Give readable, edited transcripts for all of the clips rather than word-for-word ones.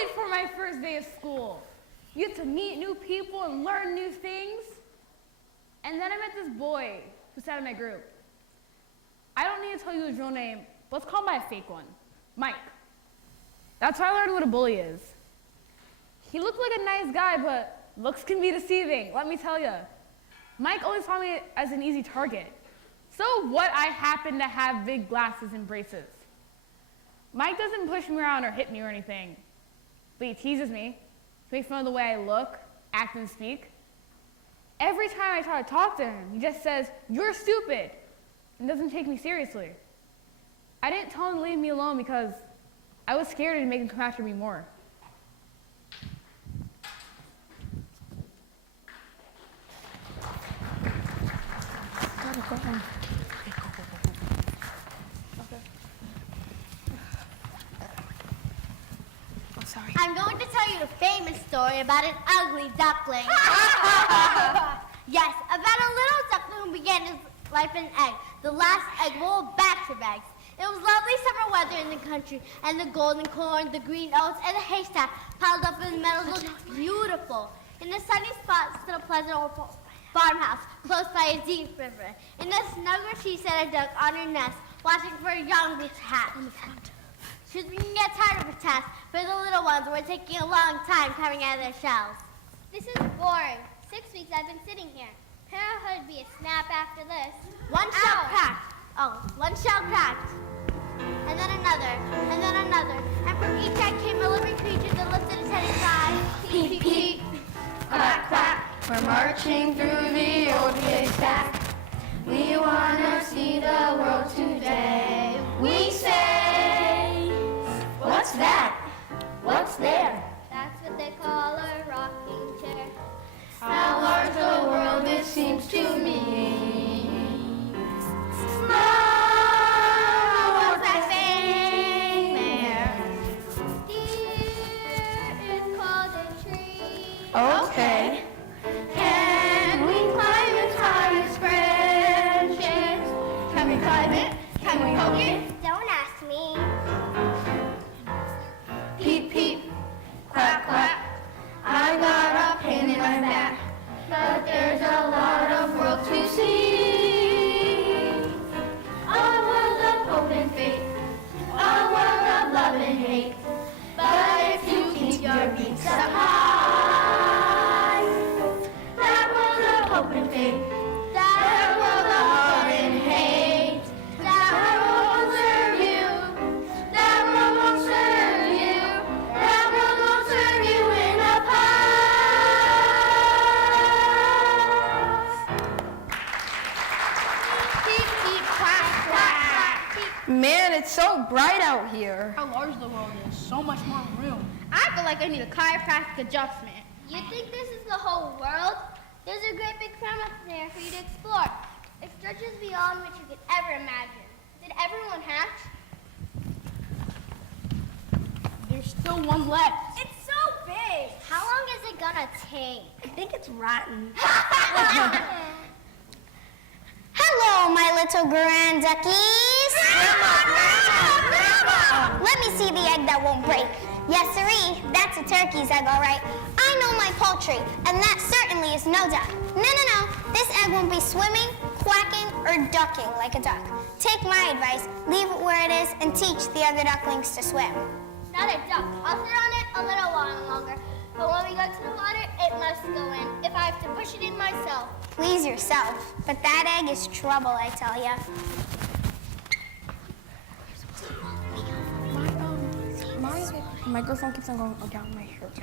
wait for my first day of school. You get to meet new people and learn new things. And then I met this boy who sat in my group. I don't need to tell you his real name, but let's call him by a fake one, Mike. That's how I learned what a bully is. He looked like a nice guy, but looks can be deceiving, let me tell you. Mike always saw me as an easy target. So what I happen to have big glasses and braces. Mike doesn't push me around or hit me or anything, but he teases me. He makes fun of the way I look, act, and speak. Every time I try to talk to him, he just says, "You're stupid," and doesn't take me seriously. I didn't tell him to leave me alone because I was scared to make him come after me more. Go on. I'm sorry. I'm going to tell you a famous story about an ugly duckling. Yes, about a little duckling who began his life in an egg. The last egg rolled back to eggs. It was lovely summer weather in the country, and the golden corn, the green oats, and the haystack piled up in the meadows looked beautiful. In a sunny spot stood a pleasant old farmhouse close by a deep river. In a snug she sat a duck on her nest, watching for a young to hatch. She was beginning to get tired of her task, for the little ones were taking a long time coming out of their shells. This is boring. 6 weeks I've been sitting here. Parenthood be a snap after this. One shell cracked. Oh, one shell cracked. And then another, and then another. And from each egg came a living creature that lifted its head and cried, "Peep, peep, quack, quack. We're marching through the old haystack. We wanna see the world today. We say, what's that? What's there? That's what they call a rocking chair. How large the world it seems to me. Mama, what's that thing there? Dear, it's called a tree. Okay. Can we climb its highest branches? Can we climb it? Can we poke it? Don't ask me. Peep, peep, quack, quack. I got a pain in my back, but there's a lot of world to see. A world of hope and faith, a world of love and hate. But if you keep your beaks up high, that world of hope and faith, that world of love and hate, that world won't serve you, that world won't serve you, that world won't serve you in a past. peep, peep, quack, quack. Man, it's so bright out here. How large the world is, so much more room. I feel like I need a chiropractic adjustment. You think this is the whole world? There's a great big farm up there for you to explore. It stretches beyond what you could ever imagine. Did everyone hatch? There's still one left. It's so big. How long is it gonna take? I think it's rotten. Hello, my little grand duckies. Grandma! Let me see the egg that won't break. Yes, sirree, that's a turkey's egg, all right. I know my poultry, and that certainly is no duck. No. This egg won't be swimming, quacking, or ducking like a duck. Take my advice, leave it where it is, and teach the other ducklings to swim. Not a duck. I'll sit on it a little while longer. But when we go to the water, it must go in. If I have to push it in myself. Please yourself, but that egg is trouble, I tell ya. My microphone keeps on going down my shirt.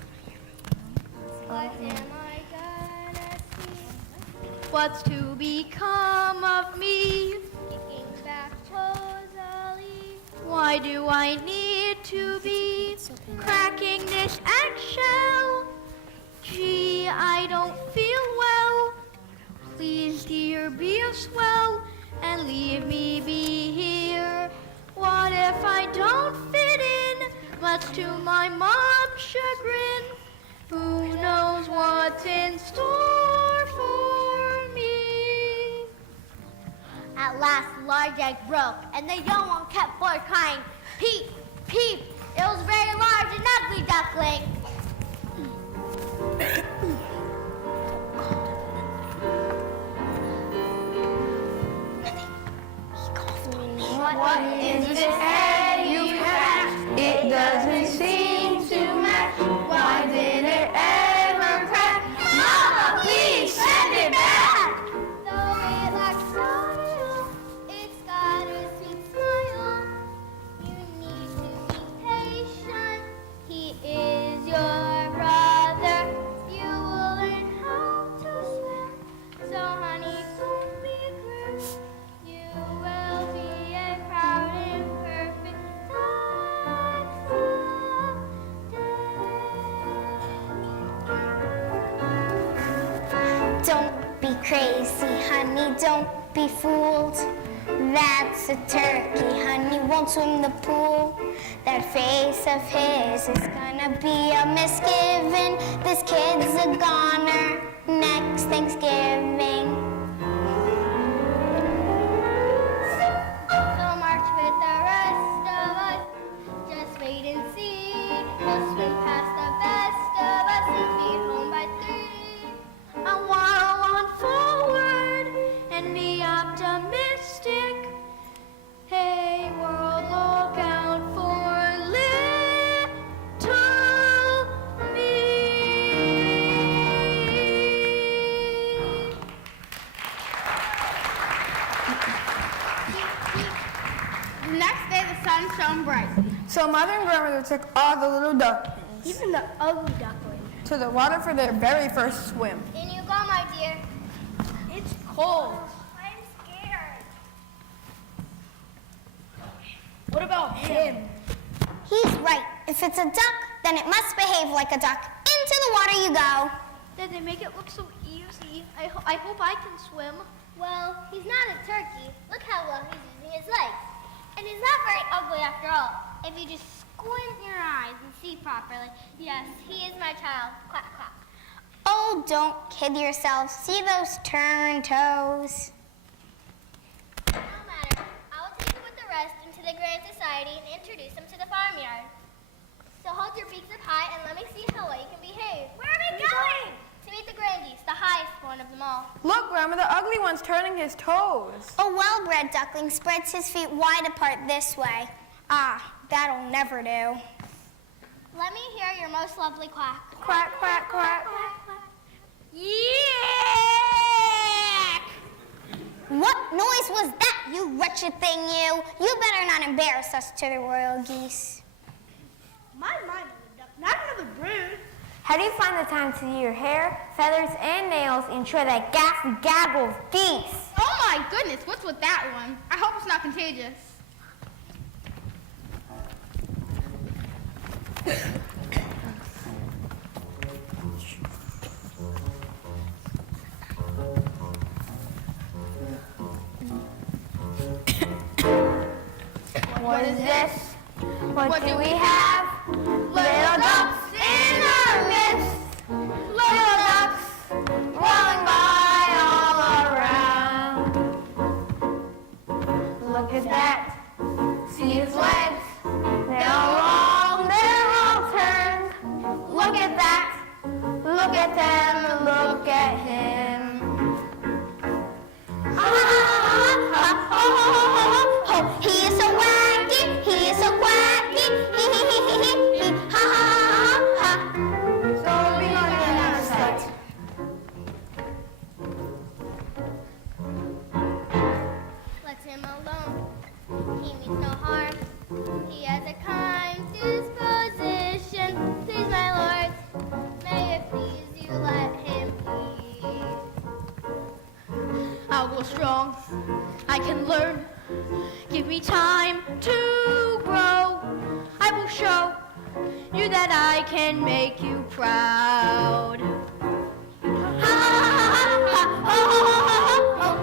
What am I gonna see? What's to become of me? Kicking back cozily. Why do I need to be cracking this eggshell? Gee, I don't feel well. Please, dear, be a swell and leave me be here. What if I don't fit in, much to my mom's chagrin? Who knows what's in store for me? At last, the large egg broke, and the young one kept forth crying, "Peep, peep!" It was very large and ugly duckling. don't be crazy, honey, don't be fooled. That's a turkey, honey, won't swim the pool. That face of his is gonna be a misgiving. This kid's a goner next Thanksgiving. So march with the rest of us, just wait and see. We'll swim past the best of us and be home by 3. I waddle on forward and be optimistic. Hey world, look out for little me. The next day, the sun shone bright. So Mother and Grandmother took all the little ducklings Even the ugly duckling. to the water for their very first swim. In you go, my dear. It's cold. I'm scared. What about him? He's right. If it's a duck, then it must behave like a duck. Into the water you go. Did they make it look so easy? I hope I can swim. Well, he's not a turkey. Look how well he's using his legs. And he's not very ugly after all. If you just squint your eyes and see properly. Yes, he is my child. Quack, quack. Oh, don't kid yourself. See those turn toes? No matter. I will take him with the rest into the Grand Society and introduce him to the farmyard. So hold your beaks up high and let me see how well you can behave. Where are we going? To meet the Grandies, the highest one of them all. Look, Grandma, the ugly one's turning his toes. A well-bred duckling spreads his feet wide apart this way. Ah, that'll never do. Let me hear your most lovely quack. Quack, quack, quack. Yeah! What noise was that, you wretched thing, you? You better not embarrass us to the royal geese. My mind is a duck, not another brood. How do you find the time to do your hair, feathers, and nails and try that ghastly gaggle of geese? Oh my goodness, what's with that one? I hope it's not contagious. What is this? What do we have? Little ducks in our midst. Little ducks rolling by all around. Look at that. See his legs. They're all long, they're all turned. Look at that. Look at them. Look at him. He is so wacky, he is so quacky, he, ha, ha, ha, ha. So we gonna get out of sight. Let him alone. He means no harm. He has a kind disposition. Please, my lord, may it please you let him be. I'll go strong. I can learn. Give me time to grow. I will show you that I can make you proud.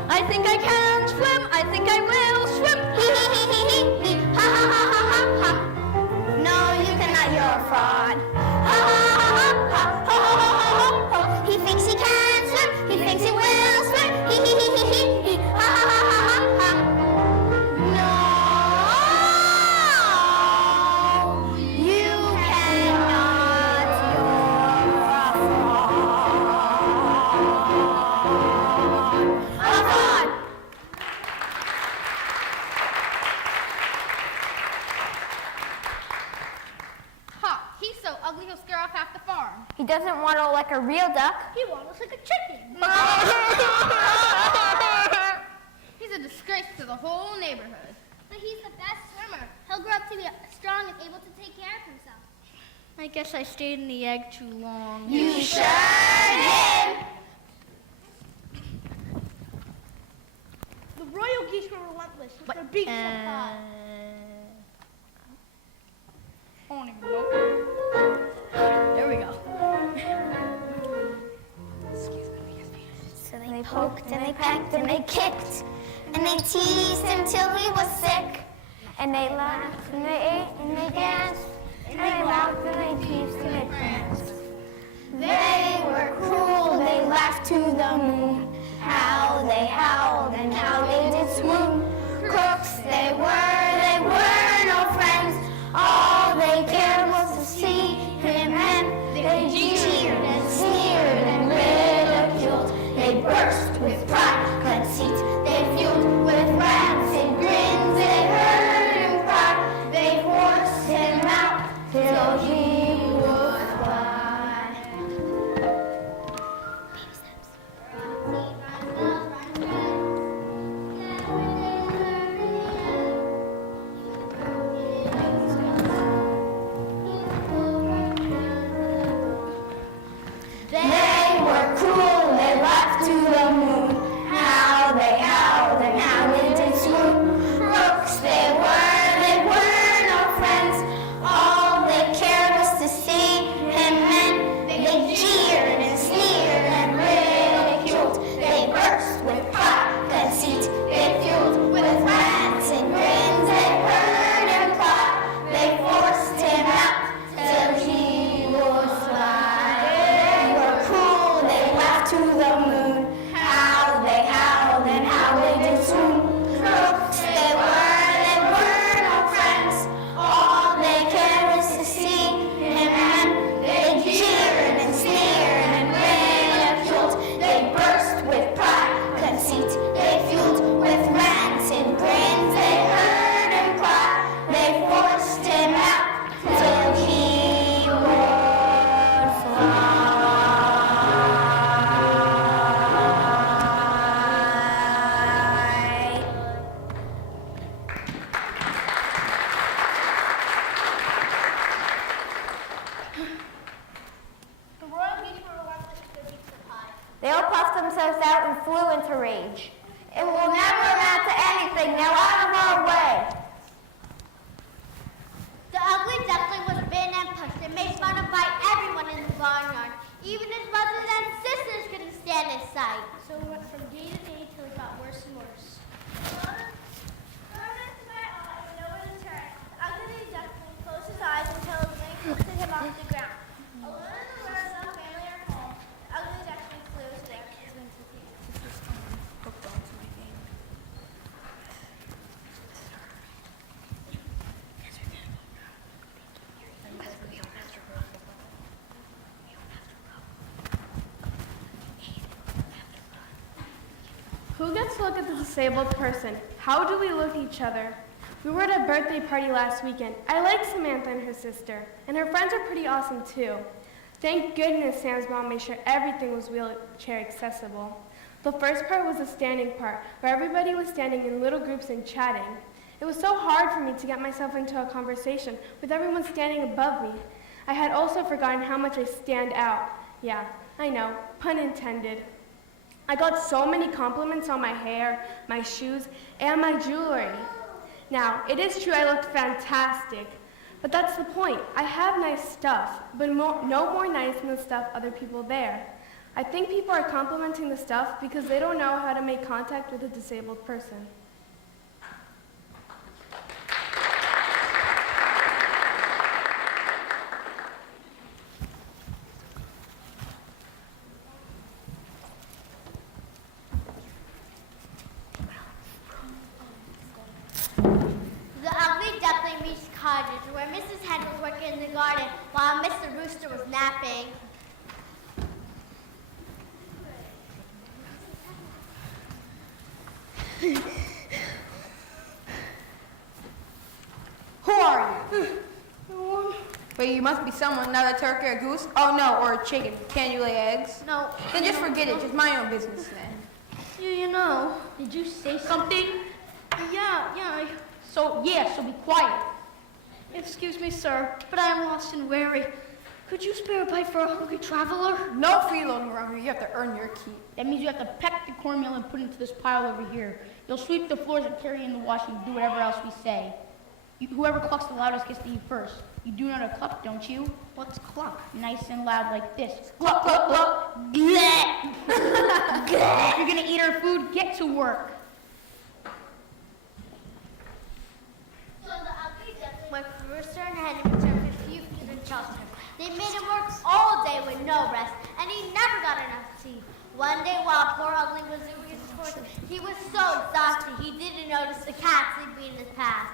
I think I can swim. I think I will swim. No, you cannot, you're a fraud. He thinks he can swim, he thinks he will swim. No, you cannot, you're a fraud. Ha! He's so ugly he'll scare off half the farm. He doesn't waddle like a real duck. He waddles like a chicken. He's a disgrace to the whole neighborhood. But he's the best swimmer. He'll grow up to be strong and able to take care of himself. I guess I stayed in the egg too long. You sure did. The royal geese were relentless with their beaks up high. I don't even know. There we go. poked and they pecked and they kicked and they teased him till he was sick. And they laughed and they ate and they danced and they walked and they teased and they pranced. They were cruel, they laughed to the moon. How they howled and how they did swoon. Crooks they were no friends. All they cared was to see him, and they jeered and sneered and ridiculed. They burst with pride, conceit, they fueled with rancid grins. They heard him cry, they forced him out till he would fly. They were cruel, they laughed to the moon. How they howled and how they did swoon. Crooks they were no friends. All they cared was to see him, and they jeered and sneered and ridiculed. They burst with pride, conceit, they fueled with rants and grins. They heard him cry, they forced him out till he would fly. They were cruel, they laughed to the moon. How they howled and how they did swoon. Crooks they were no friends. All they cared was to see him, and they jeered and sneered and ridiculed. They burst with pride, conceit, they fueled with rants and grins. They heard him cry, they forced him out till he would fly. The Royal Beach Roll wants us to eat the pie. They all puffed themselves out and flew into rage. It will never amount to anything. Now out of our way. The ugly duckling was bitten and pushed and made fun of by everyone in the barnyard. Even his brothers and sisters couldn't stand his sight. So we went from day to day till it got worse and worse. The ugly duckling closed his eyes until his wings lifted him off the ground. Alone in the world, no family or home, the ugly duckling flew to their Who gets to look at the disabled person? How do we look at each other? We were at a birthday party last weekend. I like Samantha and her sister, and her friends are pretty awesome too. Thank goodness Sam's mom made sure everything was wheelchair accessible. The first part was the standing part, where everybody was standing in little groups and chatting. It was so hard for me to get myself into a conversation with everyone standing above me. I had also forgotten how much I stand out. Yeah, I know, pun intended. I got so many compliments on my hair, my shoes, and my jewelry. Now, it is true I looked fantastic, but that's the point. I have nice stuff, but no more nice than the stuff other people wear. I think people are complimenting the stuff because they don't know how to make contact with a disabled person. The ugly duckling reached the cottage where Mrs. Hen was working in the garden while Mr. Rooster was napping. Who are you? Wait, you must be someone, not a turkey or a goose? Oh no, or a chicken. Can you lay eggs? No. Then just forget it. Just my own business then. You know. Did you say something? Yeah. So be quiet. Excuse me, sir, but I am lost and weary. Could you spare a bite for a hungry traveler? No freeloading around here. You have to earn your keep. That means you have to peck the cornmeal and put it into this pile over here. You'll sweep the floors and carry in the washing, do whatever else we say. Whoever clucks the loudest gets to eat first. You do know how to cluck, don't you? What's cluck? Nice and loud like this. Cluck, cluck, cluck. Bleh. If you're gonna eat our food, get to work. So the ugly duckling went from rooster and hen and returned with few food and shelter. They made him work all day with no rest, and he never got enough to eat. One day while poor ugly was doing his chores, he was so exhausted he didn't notice the cat sleeping in his path.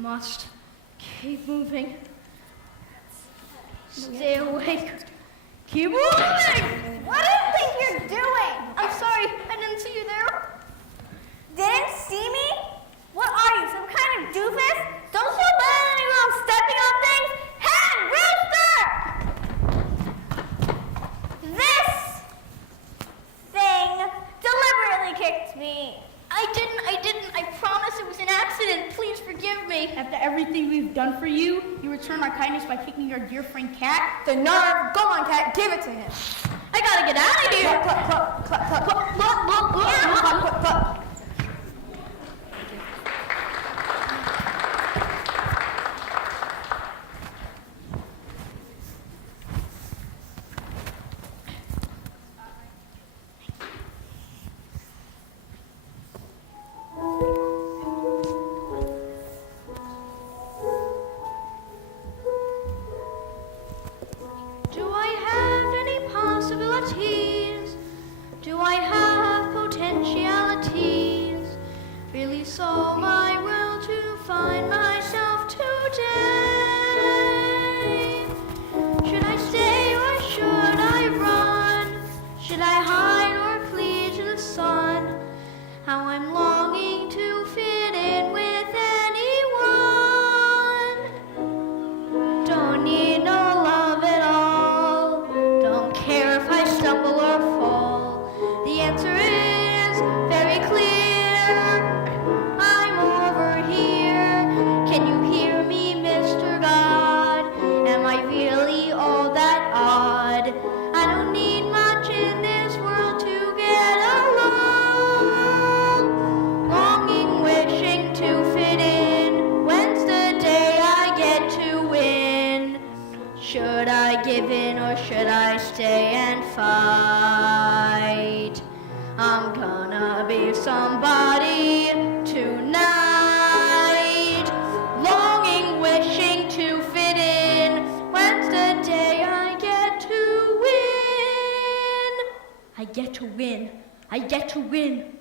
Must keep moving. Stay awake. Keep moving! What do you think you're doing? I'm sorry, I didn't see you there. Didn't see me? What are you, some kind of doofus? Don't feel bad letting you I'm stepping on things. Hey, Rooster! This thing deliberately kicked me. I didn't. I promise it was an accident. Please forgive me. After everything we've done for you, you return our kindness by kicking your dear friend Cat? The nerve! Go on, Cat, give it to him. I gotta get out of here. Cluck, cluck, cluck, cluck, cluck. Look, look, look. Cluck, cluck, cluck. Do I have any possibilities? Do I have potentialities? Really saw my will to find myself today. Should I stay or should I run? Should I hide or flee to the sun? How I'm longing to fit in with anyone. Don't need no love at all. Don't care if I stumble or fall. The answer is very clear. I'm over here. Can you hear me, Mr. God? Am I really all that odd? I don't need much in this world to get along. Longing, wishing to fit in. When's the day I get to win? Should I give in or should I stay and fight? I'm gonna be somebody tonight. Longing, wishing to fit in. When's the day I get to win? I get to win. I get to win.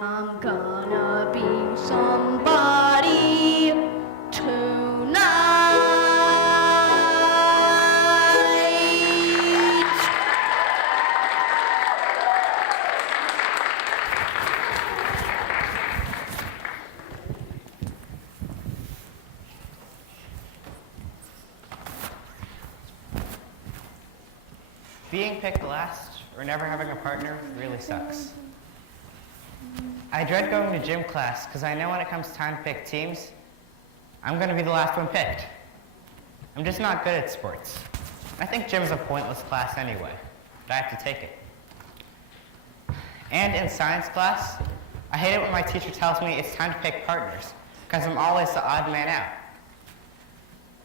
I'm gonna be somebody tonight. Being picked last or never having a partner really sucks. I dread going to gym class because I know when it comes time to pick teams, I'm going to be the last one picked. I'm just not good at sports. I think gym's a pointless class anyway, but I have to take it. And in science class, I hate it when my teacher tells me it's time to pick partners because I'm always the odd man out.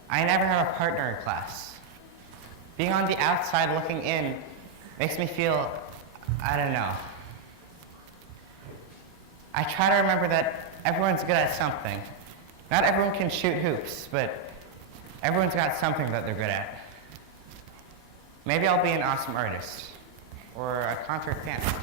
I never have a partner in class. Being on the outside looking in makes me feel, I don't know. I try to remember that everyone's good at something. Not everyone can shoot hoops, but everyone's got something that they're good at. Maybe I'll be an awesome artist, or a concert pianist.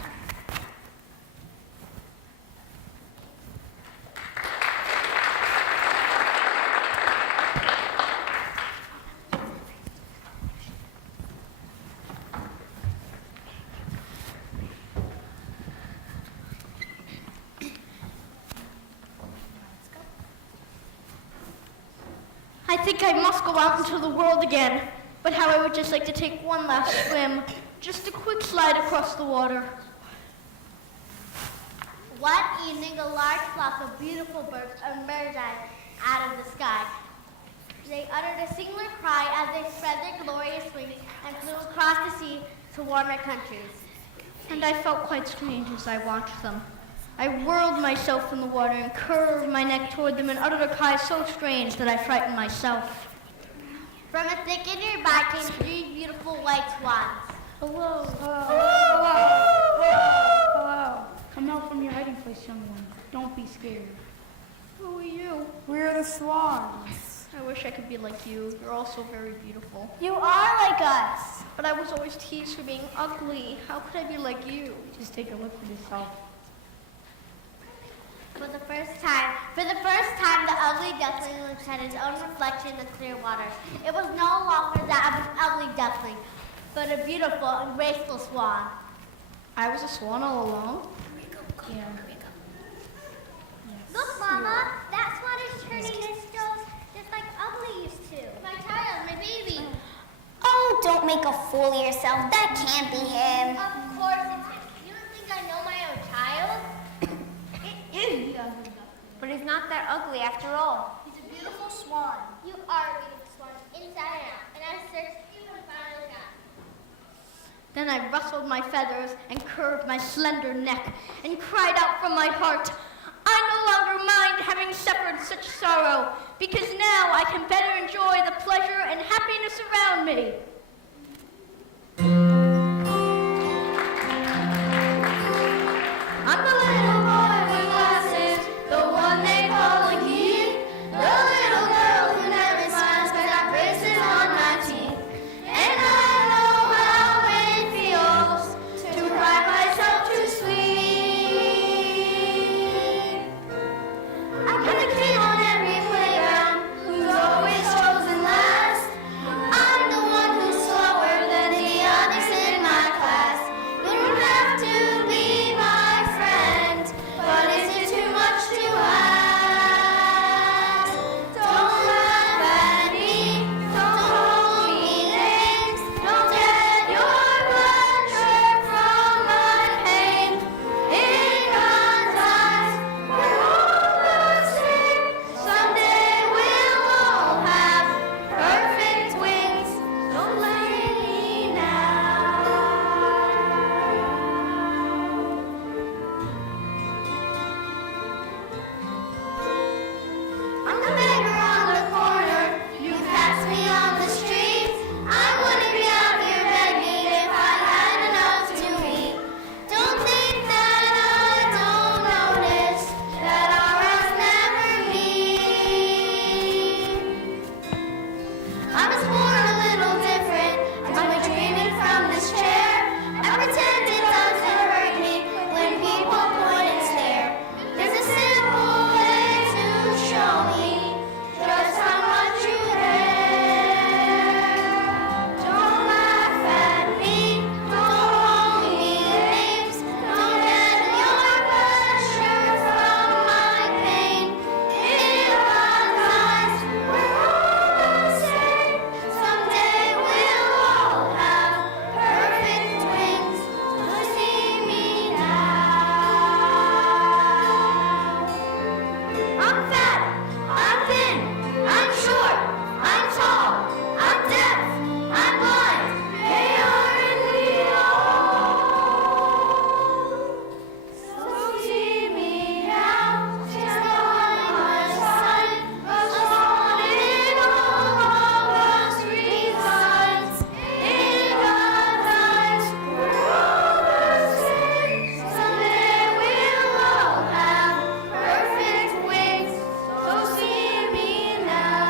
I think I must go out into the world again, but how I would just like to take one last swim, just a quick slide across the water. One evening, a large flock of beautiful birds emerged out of the sky. They uttered a singular cry as they spread their glorious wings and flew across the sea to warmer countries. And I felt quite strange as I watched them. I whirled myself in the water and curved my neck toward them and uttered a cry so strange that I frightened myself. From a thicket nearby came 3 beautiful white swans. Hello. Hello. Come out from your hiding place, young one. Don't be scared. Who are you? We're the swans. I wish I could be like you. You're all so very beautiful. You are like us. But I was always teased for being ugly. How could I be like you? Just take a look at yourself. For the first time, the ugly duckling looked at his own reflection in the clear water. It was no longer that of an ugly duckling, but a beautiful and graceful swan. I was a swan all along? Yeah. Look, Mama, that swan is turning its nose just like Ugly used to. My child, my baby. Oh, don't make a fool of yourself. That can't be him. Of course it's him. You don't think I know my own child? It is the ugly duckling. But he's not that ugly after all. He's a beautiful swan. You are a beautiful swan, inside and out. And I searched you and finally got you. Then I rustled my feathers and curved my slender neck and cried out from my heart, I no longer mind having suffered such sorrow, because now I can better enjoy the pleasure and happiness around me. I'm the little boy with glasses, the one they call a geek, the little girl who never smiles 'cause I have braces on my teeth, and I know how it feels to cry myself to sleep. I'm the kid on every playground who's always chosen last. I'm the one who's slower than the others in my class. You don't have to be my friend, but is it too much to ask? Don't laugh at me, don't call me names, don't get your pleasure from my pain. In God's eyes, we're all the same. Someday we'll all have perfect wings. Don't blame me now. I'm the beggar on the corner. You pass me on the street. I wouldn't be out here begging if I had enough to eat. Don't think that I don't notice that our routes never meet. I was born a little different. I took my dreaming from this chair. I pretend it doesn't hurt me when people point and stare. There's a simple way to show me just how much you care. Don't laugh at me, don't call me names, don't get your pleasure from my pain. In God's eyes, we're all the same. Someday we'll all have perfect wings. Just see me now. I'm fat, I'm thin, I'm short, I'm tall, I'm deaf, I'm blind. They aren't we all? So see me now, stand by my side. A swan in all of us resides. In God's eyes, we're all the same. Someday we'll all have perfect wings. So see me now.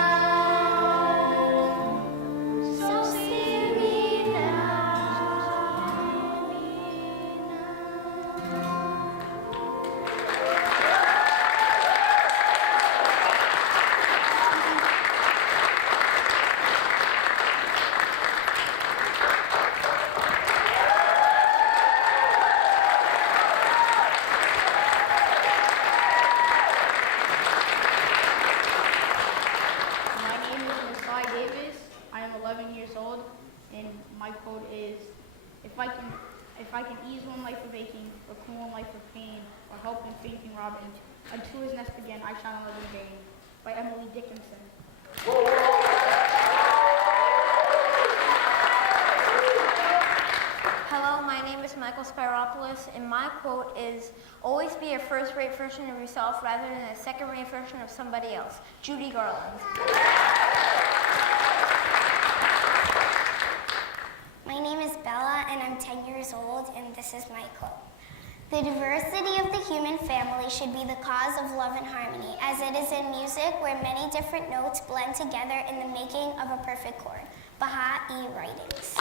So see me now. My name is Masai Davis. I am 11 years old, and my quote is, if I can ease one life of aching, or cool one life of pain, or help in fainting robin, until his nest again I shall not live in vain. By Emily Dickinson. Hello, my name is Michael Spiropoulos. timeless, and my quote is, always be a first-rate version of yourself rather than a second-rate version of somebody else. Judy Garland. My name is Bella, and I'm 10 years old, and this is my quote. The diversity of the human family should be the cause of love and harmony, as it is in music where many different notes blend together in the making of a perfect chord. Baha'i Writings.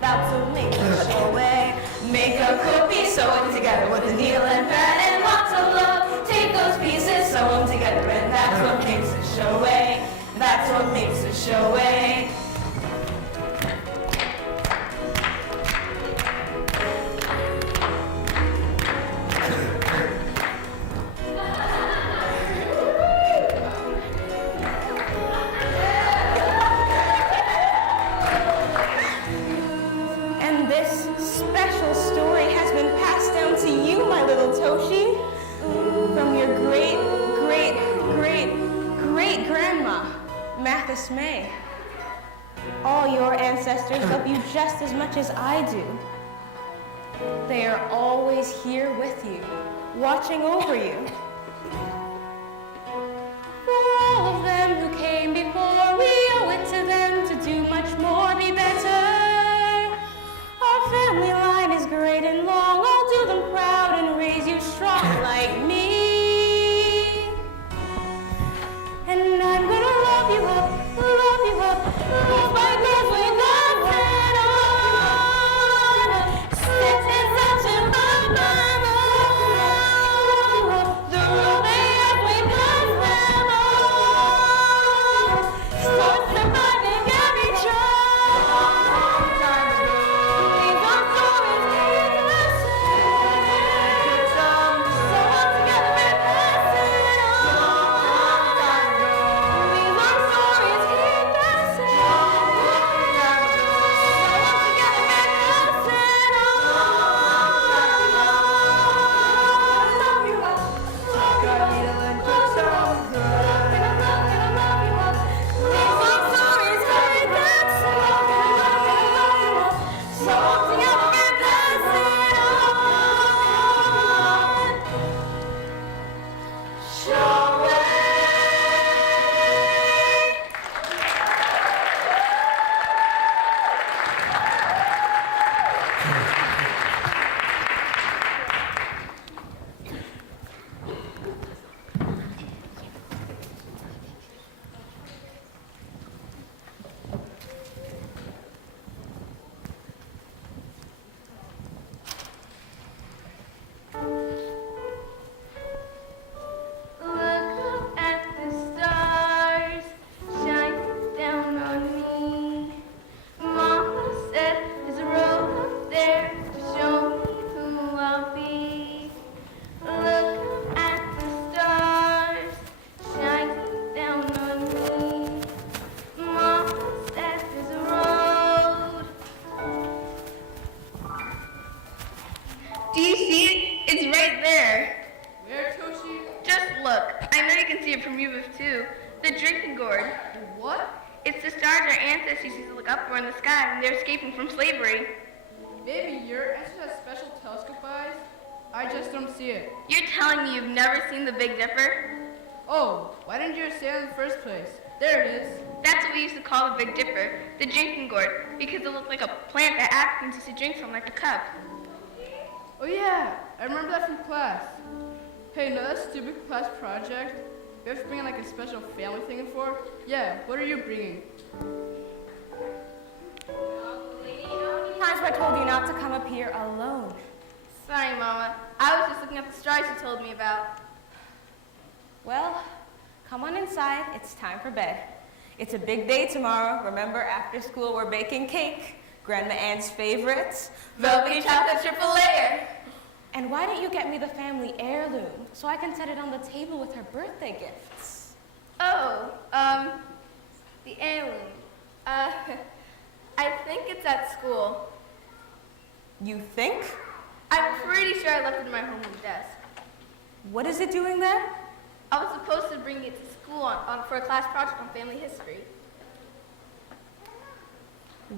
That's what makes us show way. what makes us show way. And this special story has been passed down to you, my little Toshi, from your great-great-great-great-grandma, Mathis May. All your ancestors love you just as much as I do. They are always here with you, watching over you. For all of them who came before, we owe it to them to do much more, be better. Our family line is great and long. I'll do them proud and raise you strong like me. And I'm gonna love you up, love you up, love my girls with nothing on. Sit and such a mama. The rule they have, we pass them on. Start surviving every trial. These are stories keep us safe. So all together we pass it on. These are stories keep us safe. So all together we pass it on. Love you up, love you up, love you up, love you up. These are stories keep us safe. So all together we pass it on. Show way. Look up at the stars shining down on me. Mama said there's a road up there to show me who I'll be. Look up at the stars shining down on me. Mama said there's a road. Do you see it? It's right there. Where, Toshi? Just look. I know you can see it from your roof too. The drinking gourd. What? It's the stars our ancestors used to look up for in the sky when they were escaping from slavery. Maybe your ancestors have special telescope eyes? I just don't see it. You're telling me you've never seen the Big Dipper? Oh, why didn't you say it in the first place? There it is. That's what we used to call the Big Dipper, the drinking gourd, because it looked like a plant that Africans used to drink from like a cup. Oh yeah, I remember that from class. Hey, know that stupid class project we have to bring in like a special family thing in for? Yeah, what are you bringing? Times I told you not to come up here alone. Sorry, Mama. I was just looking at the stars you told me about. Well, come on inside. It's time for bed. It's a big day tomorrow. Remember, after school we're baking cake. Grandma Ann's favorites. Velvety chocolate triple layer. And why don't you get me the family heirloom so I can set it on the table with her birthday gifts? Oh, the heirloom. I think it's at school. You think? I'm pretty sure I left it in my homeroom desk. What is it doing there? I was supposed to bring it to school for a class project on family history.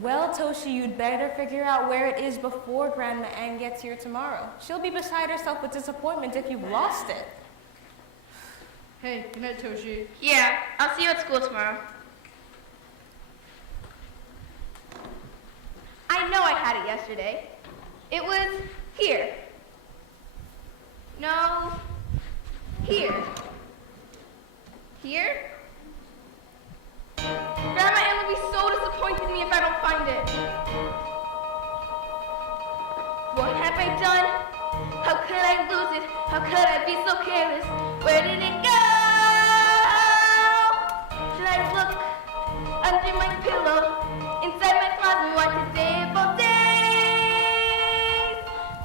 Well, Toshi, you'd better figure out where it is before Grandma Ann gets here tomorrow. She'll be beside herself with disappointment if you've lost it. Hey, good night, Toshi. Yeah, I'll see you at school tomorrow. I know I had it yesterday. It was here. No, here. Here? Grandma Ann will be so disappointed in me if I don't find it. What have I done? How could I lose it? How could I be so careless? Where did it go? Should I look under my pillow, inside my closet, watch it table days.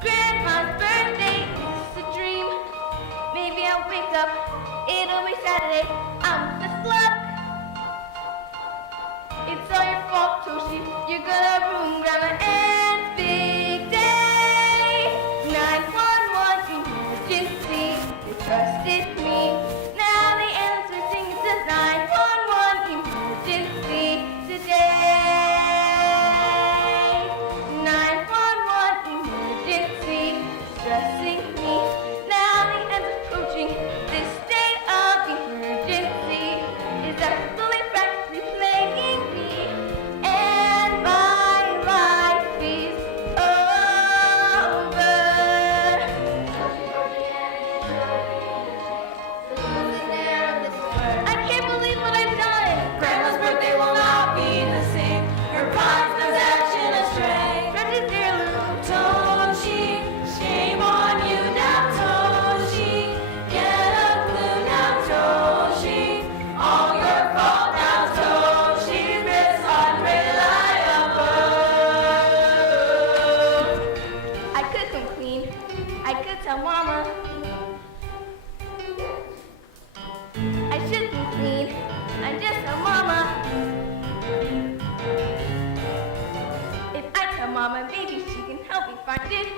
Grandma's birthday is a dream. Maybe I'll wake up, it'll be Saturday, I'm just luck. It's all your fault, Toshi, you're gonna ruin Grandma Ann's big day. 911 emergency, they trusted me. Now the answer sings to 911 emergency today. 911 emergency, stressing me. Now the end's approaching, this state of emergency is absolutely practically plaguing me. And my life is over. I can't believe what I've done. Grandma's birthday will not be the same. Her prize possession astray. Precious heirloom. Toshi, shame on you now, Toshi. Get a clue now, Toshi. All your fault now, Toshi. Miss Unreliable. I could come clean. I could tell Mama. I should come clean. I just tell Mama. If I tell Mama, maybe she can help me find it.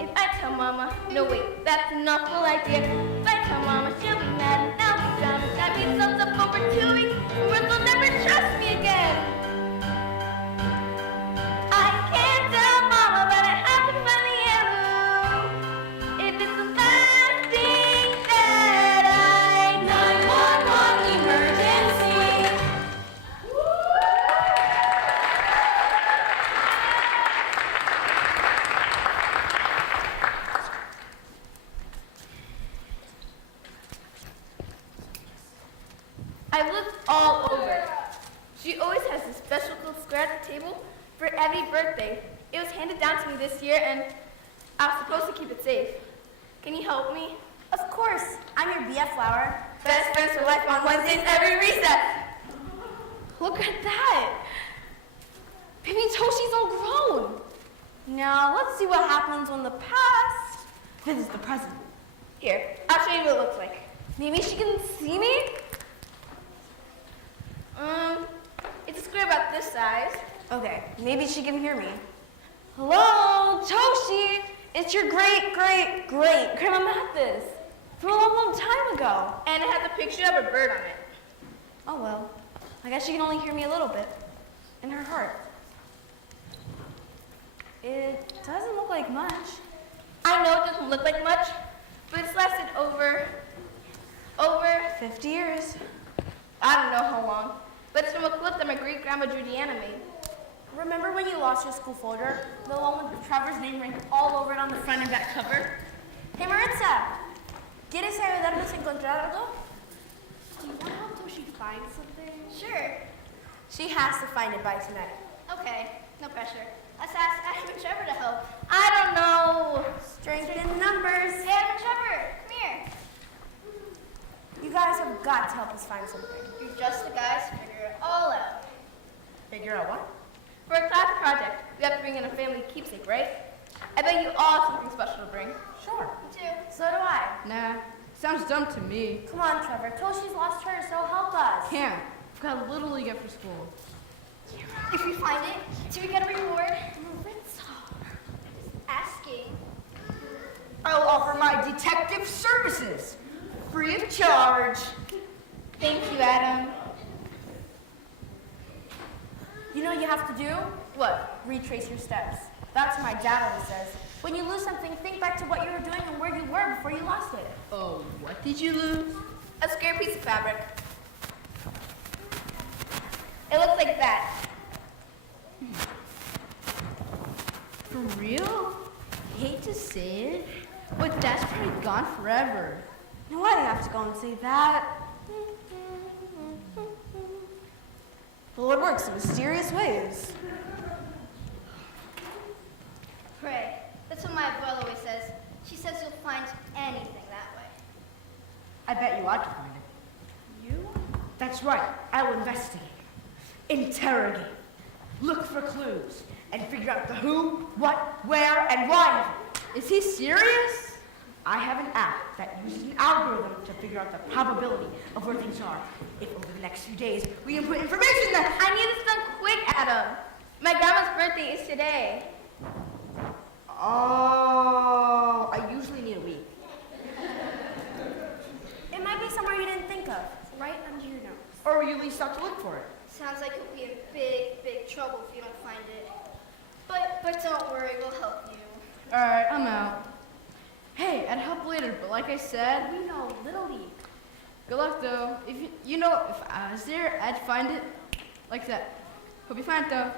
If I tell Mama, no wait, that's an awful idea. If I tell Mama, she'll be mad and I'll be drowned. That means I'm up over 2 weeks. Ruth will never trust me again. I can't tell Mama, but I have to find the heirloom. If it's the last thing that I 911 emergency. I've looked all over. She always has a special little square at the table for every birthday. It was handed down to me this year and I was supposed to keep it safe. Can you help me? Of course. I'm your BF flower. Best friends for life on Wednesdays every recess. Look at that. Baby Toshi's all grown. Now, let's see what happens when the past visits the present. Here, I'll show you what it looks like. Maybe she can see me? It's a square about this size. Okay, maybe she can hear me. Hello, Toshi! It's your great Grandma Mathis from a long time ago. And it has a picture of a bird on it. Oh well, I guess she can only hear me a little bit. In her heart. It doesn't look like much. I know it doesn't look like much, but it's lasted over 50 years. I don't know how long. But it's from a quilt that my great-grandma Juliana made. Remember when you lost your school folder? The one with Trevor's name written all over it on the front and back cover? Hey Maritza, ¿quieres ayudarnos a encontrar algo? Do you want to help Toshi find something? Sure. She has to find it by tonight. Okay, no pressure. Let's ask Adam and Trevor to help. I don't know. Strength in numbers. Hey, Adam and Trevor, come here. You guys have got to help us find something. You're just the guys to figure it all out. Figure out what? For a class project, we have to bring in a family keepsake, right? I bet you all have something special to bring. Sure. Me too. So do I. Nah, sounds dumb to me. Come on, Trevor. Toshi's lost hers, so help us. Can't. I've got little to get for school. If we find it, do we get a reward? Maritza. Asking. I'll offer my detective services, free of charge. Thank you, Adam. You know what you have to do? What? Retrace your steps. That's what my dad always says. When you lose something, think back to what you were doing and where you were before you lost it. Oh, what did you lose? A square piece of fabric. It looks like that. For real? Hate to say it, but that's probably gone forever. Now why do you have to go and say that? The Lord works in mysterious ways. Pray. That's what my abuela always says. She says you'll find anything that way. I bet you I can find it. You? That's right. I will investigate. Interrogate. Look for clues and figure out the who, what, where, and why. Is he serious? I have an app that uses an algorithm to figure out the probability of where things are. If over the next few days we can put information that I need this done quick, Adam. My grandma's birthday is today. Oh, I usually need a week. It might be somewhere you didn't think of, right under your nose. Or you at least start to look for it. Sounds like you'll be in big, big trouble if you don't find it. But don't worry, we'll help you. All right, I'm out. Hey, I'd help later, but like I said, We know Little League. good luck though. If if I was there, I'd find it like that. Hope you find it though.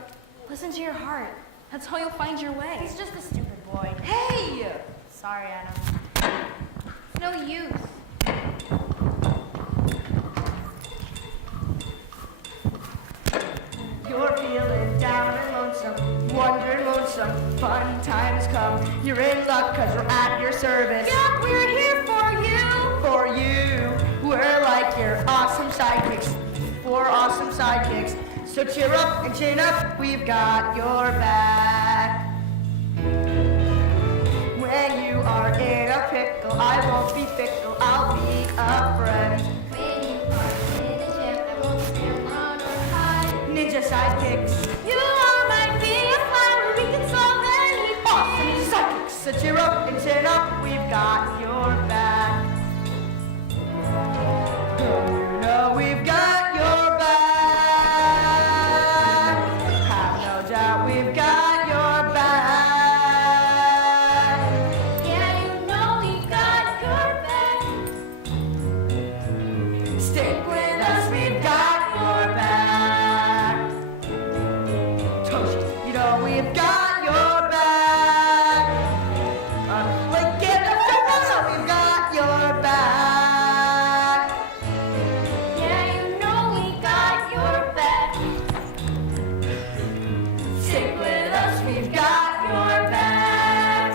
Listen to your heart. That's how you'll find your way. He's just a stupid boy. Hey! Sorry, Adam. It's no use. You're feeling down and lonesome, wondering lonesome, fun times come. You're in luck cause we're at your service. Yeah, we're here for you. For you, we're like your awesome sidekicks, 4 awesome sidekicks. So cheer up and chin up, we've got your back. When you are in a pickle, I won't be fickle, I'll be a friend. When you are in a jam, I won't stand on or hide. Ninja sidekicks, You are my king of fire. We can solve any awesome sidekicks. So cheer up and chin up, we've got your back. You know we've got your back. Have no doubt we've got your back. Yeah, you know we got your back. Stick with us, we've got your back. Toast, you know we've got your back. Like get up to us, we've got your back. Yeah, you know we got your back. Stick with us, we've got your back.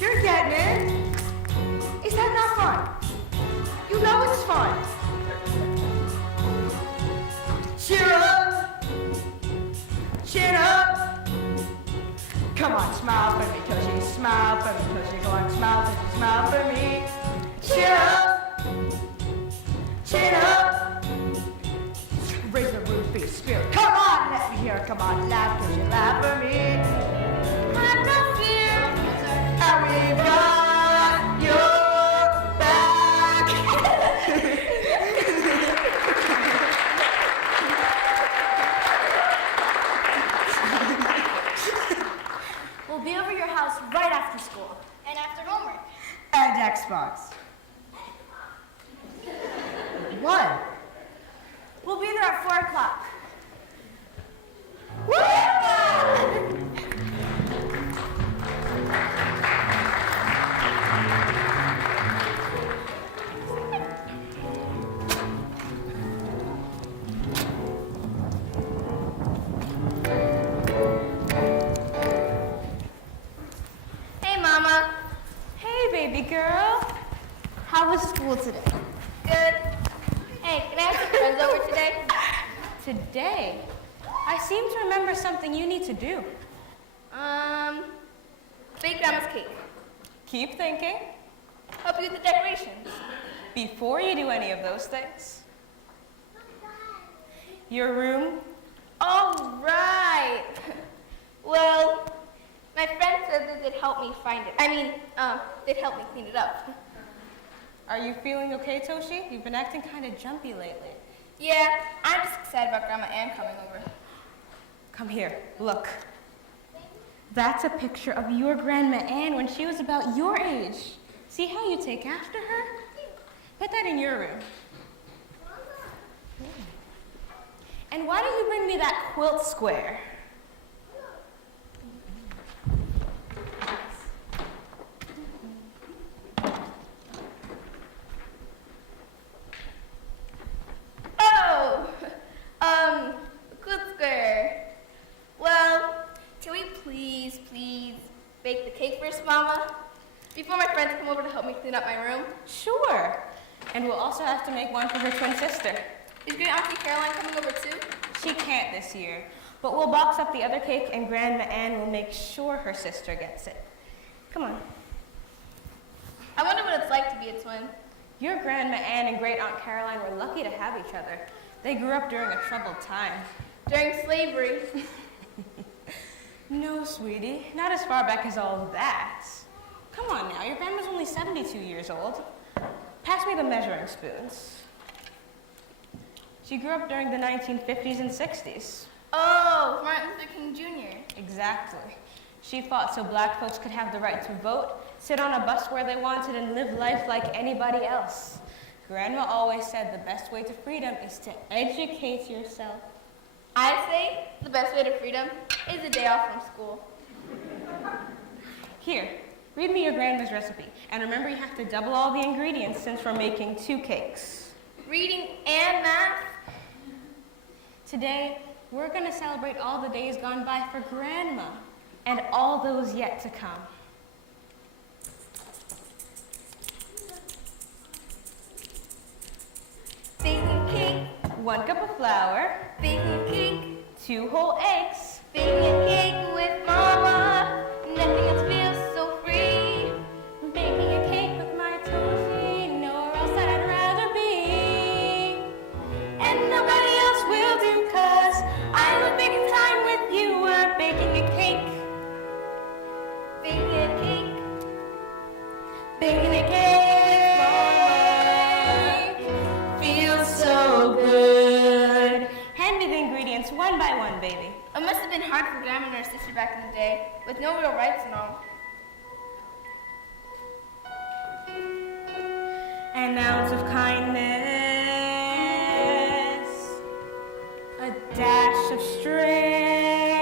You're getting it. Is that not fun? You know it's fun. Cheer up. Chin up. Come on, smile for me, Tushy. Smile for me, Tushy. Go on, smile for me. Cheer up. Chin up. Raise the roof, be spirit. Come on, let me hear it. Come on, laugh, Tushy. Laugh for me. Have no fear. And we've got your back. We'll be over your house right after school. And after homework. And Xbox. What? We'll be there at 4 o'clock. Hey, Mama. Hey, baby girl. How was school today? Good. Hey, can I have some friends over today? Today? I seem to remember something you need to do. Bake grandma's cake. Keep thinking. Help you with the decorations. Before you do any of those things, your room. Oh, right. Well, my friend said that they'd help me find it. They'd help me clean it up. Are you feeling okay, Toshi? You've been acting kind of jumpy lately. Yeah, I'm just excited about Grandma Ann coming over. Come here, look. That's a picture of your Grandma Ann when she was about your age. See how you take after her? Put that in your room. And why don't you bring me that quilt square? Oh, good square. Well, can we please bake the cake first, Mama? Before my friends come over to help me clean up my room? Sure. And we'll also have to make one for her twin sister. Is Great Auntie Caroline coming over too? She can't this year, but we'll box up the other cake and Grandma Ann will make sure her sister gets it. Come on. I wonder what it's like to be a twin. Your Grandma Ann and Great Aunt Caroline were lucky to have each other. They grew up during a troubled time. During slavery. No, sweetie, not as far back as all that. Come on now, your grandma's only 72 years old. Pass me the measuring spoons. She grew up during the 1950s and 60s. Oh, Martin Luther King Jr. Exactly. She fought so black folks could have the right to vote, sit on a bus where they wanted, and live life like anybody else. Grandma always said the best way to freedom is to educate yourself. I say the best way to freedom is a day off from school. Here, read me your grandma's recipe. And remember, you have to double all the ingredients since we're making 2 cakes. Reading and math? Today, we're going to celebrate all the days gone by for Grandma and all those yet to come. Baking cake, 1 cup of flour, baking cake, 2 whole eggs, baking cake with Mama. Nothing else feels so free. baking a cake with my toffee, nowhere else that I'd rather be. And nobody else will do, 'cause I love making time with you. We're baking a cake, Baking a cake, baking a cake. Feels so good. Hand me the ingredients one by one, baby. it must have been hard for Grandma and her sister back in the day, with no real rights and all. An ounce of kindness, a dash of strength,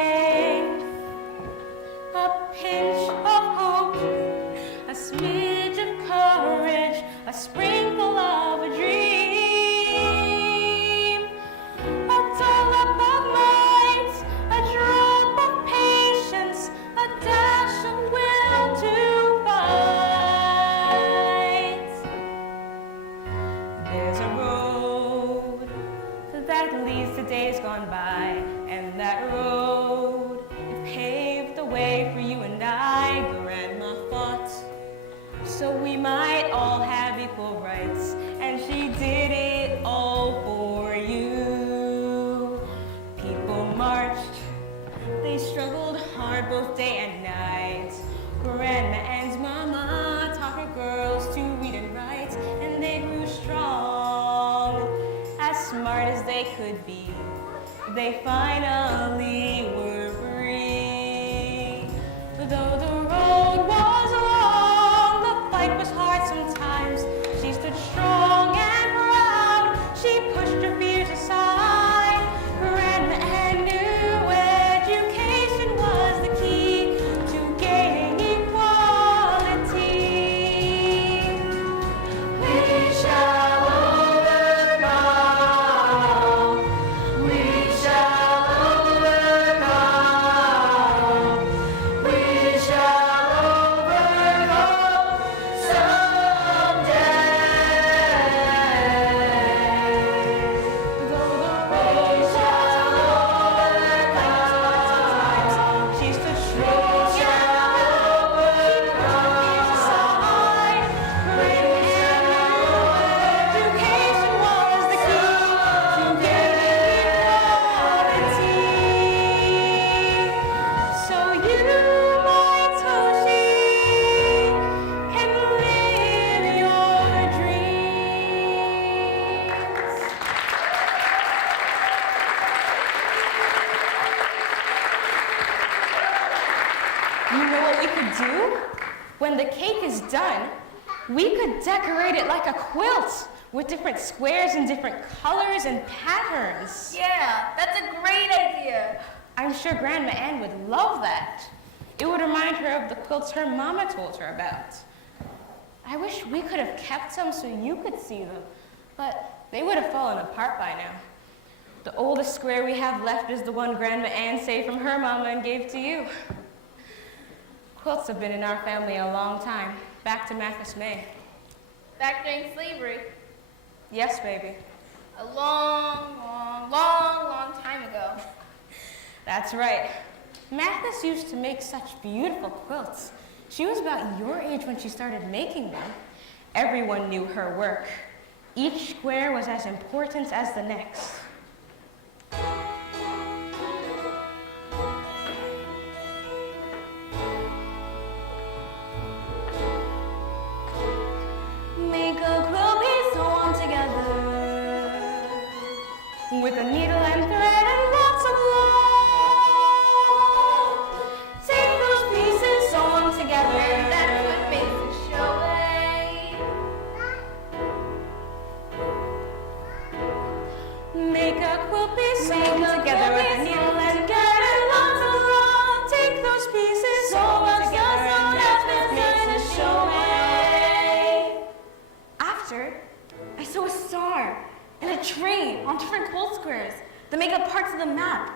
a pinch of hope, a smidge of courage, a sprinkle of a dream, a dollop of might, a drop of patience, a dash of will to fight. There's a road that leads to days gone by, and that road paved the way for you and I. Grandma fought so we might all have equal rights, and she did it all for you. People marched, they struggled hard both day and night. Grandma and Mama taught her girls to read and write, and they grew strong, as smart as they could be. They finally were free. Though the road was long, the fight was hard sometimes. She stood strong and proud. She pushed her fears aside. Grandma Ann knew education was the key to gaining equality. We shall overcome. We shall overcome. We shall overcome someday. Though the road shall overcome, she stood strong and proud. Aside, Grandma education was the key to gaining equality. So you, my Toshi, can live your dreams. You know what we could do? When the cake is done, we could decorate it like a quilt with different squares and different colors and patterns. Yeah, that's a great idea. I'm sure Grandma Ann would love that. It would remind her of the quilts her mama told her about. I wish we could have kept some so you could see them, but they would have fallen apart by now. The oldest square we have left is the one Grandma Ann saved from her mama and gave to you. Quilts have been in our family a long time, back to Mathis May. Back during slavery, Yes, baby. a long, That's right. Mathis used to make such beautiful quilts. She was about your age when she started making them. Everyone knew her work. Each square was as important as the next. Make a quilt piece, sew on together with a needle and thread and lots of love. Take those pieces, sew them together. That's what makes it show. Make a quilt piece, sew them together with a needle and thread and lots of love. Take those pieces, sew them together, and that's what makes it show. After, I sew a star and a train on different quilt squares that make up parts of the map.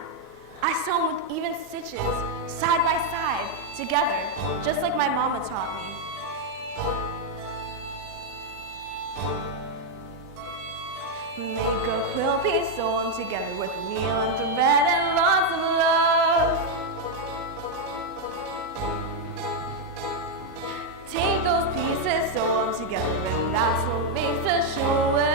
I sew them with even stitches, side by side, together, just like my mama taught me. Make a quilt piece, sew them together with a needle and thread and lots of love. Take those pieces, sew them together, and that's what makes us show it.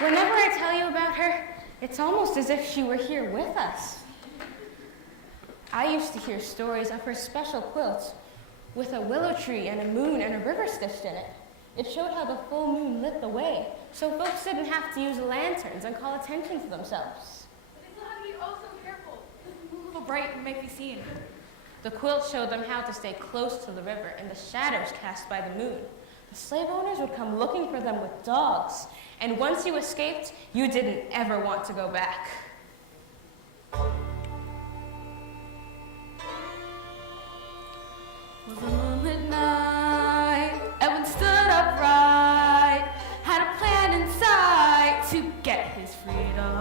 Whenever I tell you about her, it's almost as if she were here with us. I used to hear stories of her special quilts with a willow tree and a moon and a river stitched in it. It showed how the full moon lit the way, so folks didn't have to use lanterns and call attention to themselves. But they still have to be oh so careful, because the moon will go bright and make me seen. The quilt showed them how to stay close to the river and the shadows cast by the moon. The slave owners would come looking for them with dogs, and once you escaped, you didn't ever want to go back. Was a moonlit night, Edwin stood upright, had a plan in sight to get his freedom.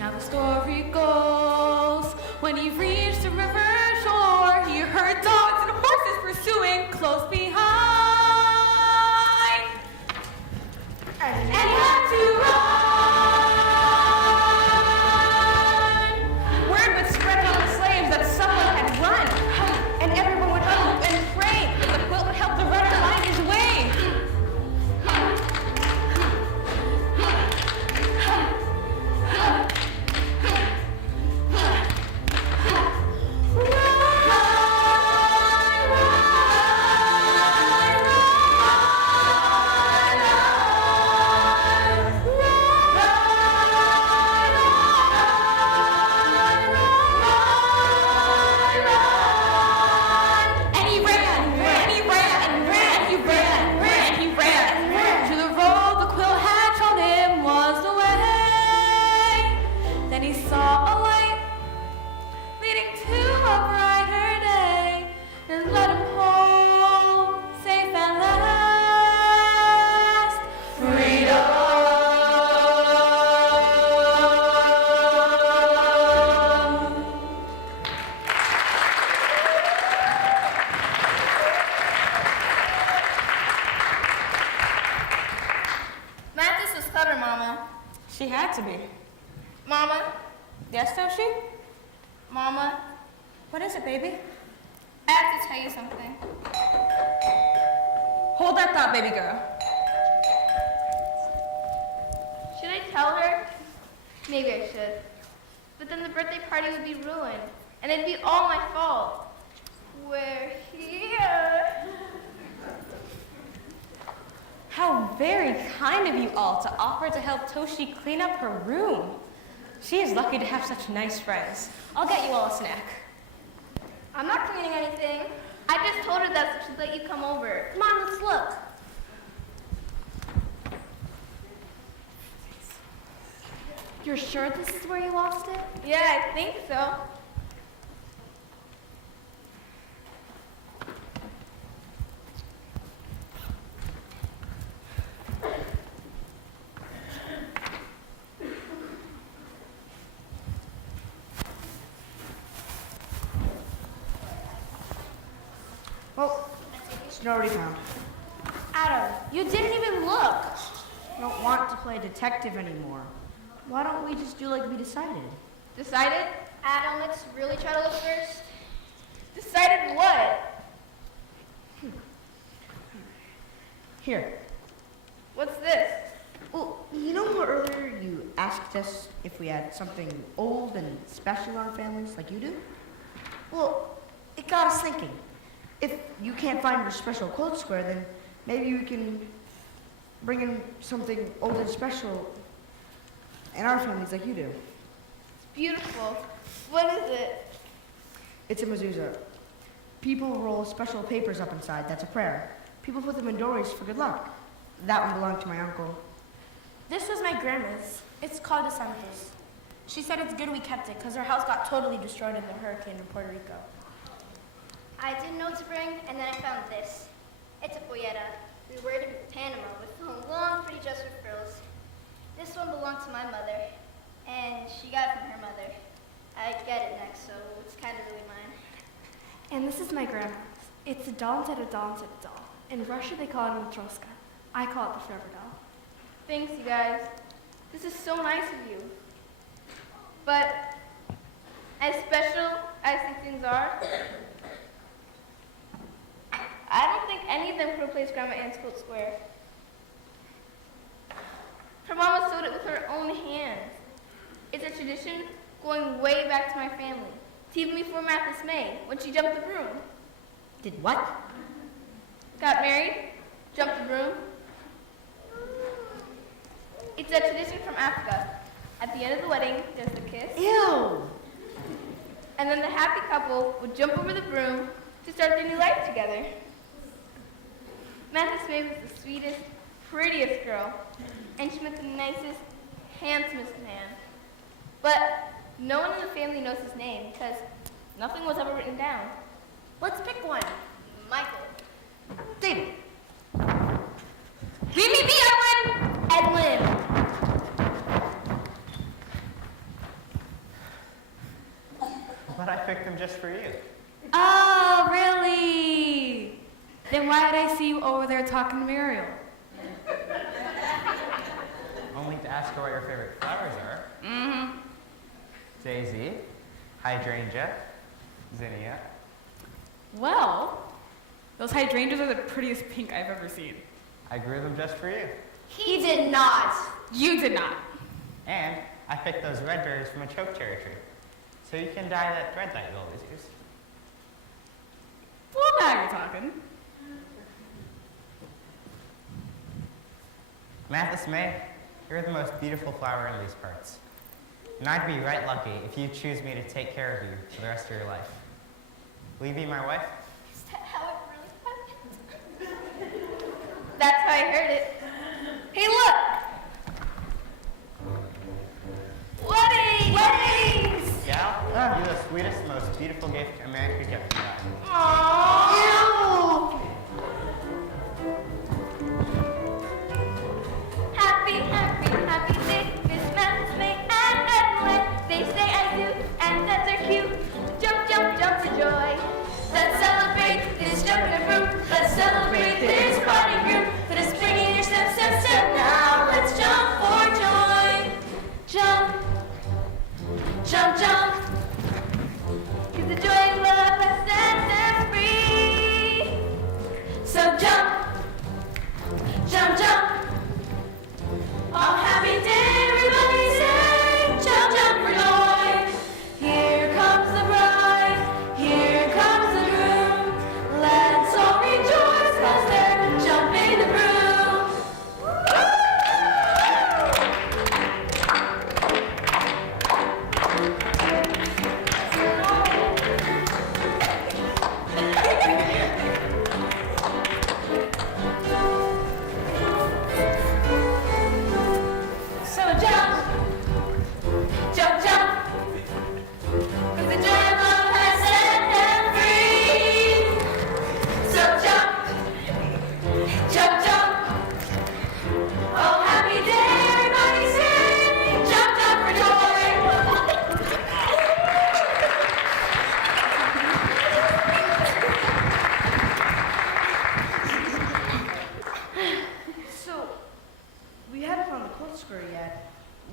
Now the story goes, when he reached the river shore, he heard dogs and horses pursuing close behind. And he had to run. Word would spread among the slaves that someone had run, and everyone would hope and pray that the quilt would help the runner find his way. And he ran, and he ran, and ran, he ran, ran, he ran. To the road the quilt had shown him was the way. Then he saw a light leading to a brighter day, and let him home safe at last. Freedom. Mathis was clever, Mama. She had to be. Mama, Yes, Toshi? Mama, What is it, baby? I have to tell you something. Hold that thought, baby girl. Should I tell her? Maybe I should. But then the birthday party would be ruined, and it'd be all my fault. We're here. How very kind of you all to offer to help Toshi clean up her room. She is lucky to have such nice friends. I'll get you all a snack. I'm not cleaning anything. I just told her that so she'd let you come over. Come on, let's look. You're sure this is where you lost it? Yeah, I think so. already found. Adam, you didn't even look. I don't want to play detective anymore. Why don't we just do like we decided? Decided? Adam, let's really try to look first. Decided what? Here. What's this? Well, you know how earlier you asked us if we had something old and special in our families like you do? Well, it got us thinking. If you can't find your special code square, then maybe we can bring in something old and special in our families like you do. It's beautiful. What is it? It's a mezuzah. People roll special papers up inside. That's a prayer. People put them in doorways for good luck. That one belonged to my uncle. This was my grandma's. It's called a Santos. She said it's good we kept it because her house got totally destroyed in the hurricane in Puerto Rico. I didn't know what to bring, and then I found this. It's a pollera. We wore it in Panama with long, pretty dress with frills. This one belonged to my mother, and she got it from her mother. I get it next, so it's kind of really mine. And this is my grandma's. It's a doll inside a doll inside a doll. In Russia, they call it a matroska. I call it the forever doll. Thanks, you guys. This is so nice of you. But as special as these things are, I don't think any of them could replace Grandma Ann's quilt square. Her mama sewed it with her own hands. It's a tradition going way back to my family, to even before Mathis May, when she jumped the broom. Did what? Got married, jumped the broom. It's a tradition from Africa. At the end of the wedding, there's the kiss. Ew! And then the happy couple would jump over the broom to start their new life together. Mathis May was the sweetest, prettiest girl, and she met the nicest, handsomest man. But no one in the family knows his name because nothing was ever written down. Let's pick one. Michael. David. Leave me be, Edwin! Edwin. But I picked them just for you. Oh, really? Then why did I see you over there talking to Muriel? Only to ask her what your favorite flowers are. Mm-hmm. Daisy, hydrangea, zinnia. Well, those hydrangeas are the prettiest pink I've ever seen. I grew them just for you. He did not. You did not. And I picked those red berries from a chokecherry tree. So you can dye that thread that you always use. Well, now you're talking. Mathis May, you're the most beautiful flower in these parts. And I'd be right lucky if you choose me to take care of you for the rest of your life. Will you be my wife? Is that how it really happened? That's how I heard it. Hey, look! Weddings! Weddings! Gal, you're the sweetest, most beautiful gift a man could get from God. Aww! Happy, happy, happy day, Miss Mathis May and Edwin. They say I do, and that they're cute. Jump, jump, jump for joy. Let's celebrate this jumping group. Let's celebrate this party group. Put a spring in your step, step, step. Now let's jump for joy. Jump, jump, jump. 'Cause the joy of love has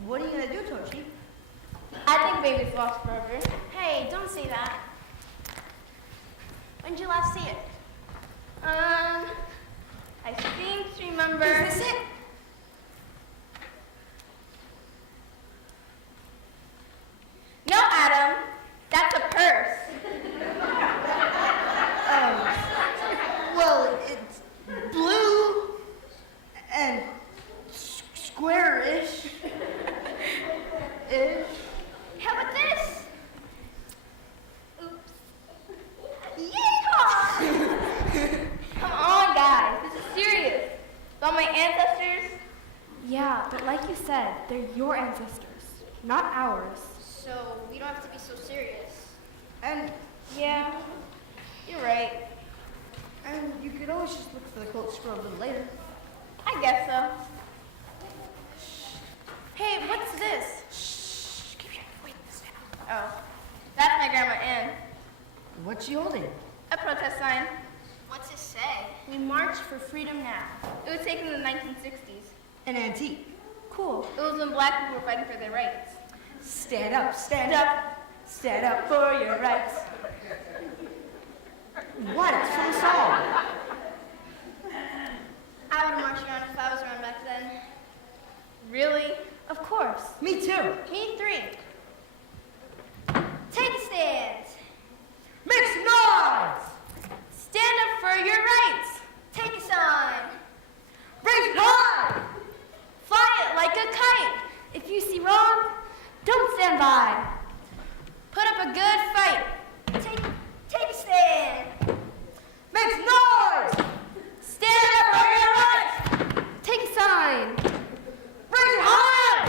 What are you gonna do, Toshi? I think baby's lost forever. Hey, don't say that. When did you last see it? I seem to remember. Is this it? No, Adam. That's a purse. Well, it's blue and square-ish. How about this? Come on, guys. This is serious. About my ancestors. Yeah, but like you said, they're your ancestors, not ours. So we don't have to be so serious. And Yeah, you're right. you could always just look for the coat scroll a little later. I guess so. Hey, what's this? Oh, that's my grandma Ann. What's she holding? A protest sign. What's it say? We march for freedom now. It was taken in the 1960s. An antique. Cool. It was when black people were fighting for their rights. Stand up, stand up, stand up for your rights. What? It's from a song. I would have marched around if I was around back then. Really? Of course. Me too. Me three. Take a stand. Make some noise. Stand up for your rights. Take a sign. Raise it high. Fly it like a kite. If you see wrong, don't stand by. Put up a good fight. Take a stand. Make some noise. Stand up for your rights. Take a sign. Raise it high.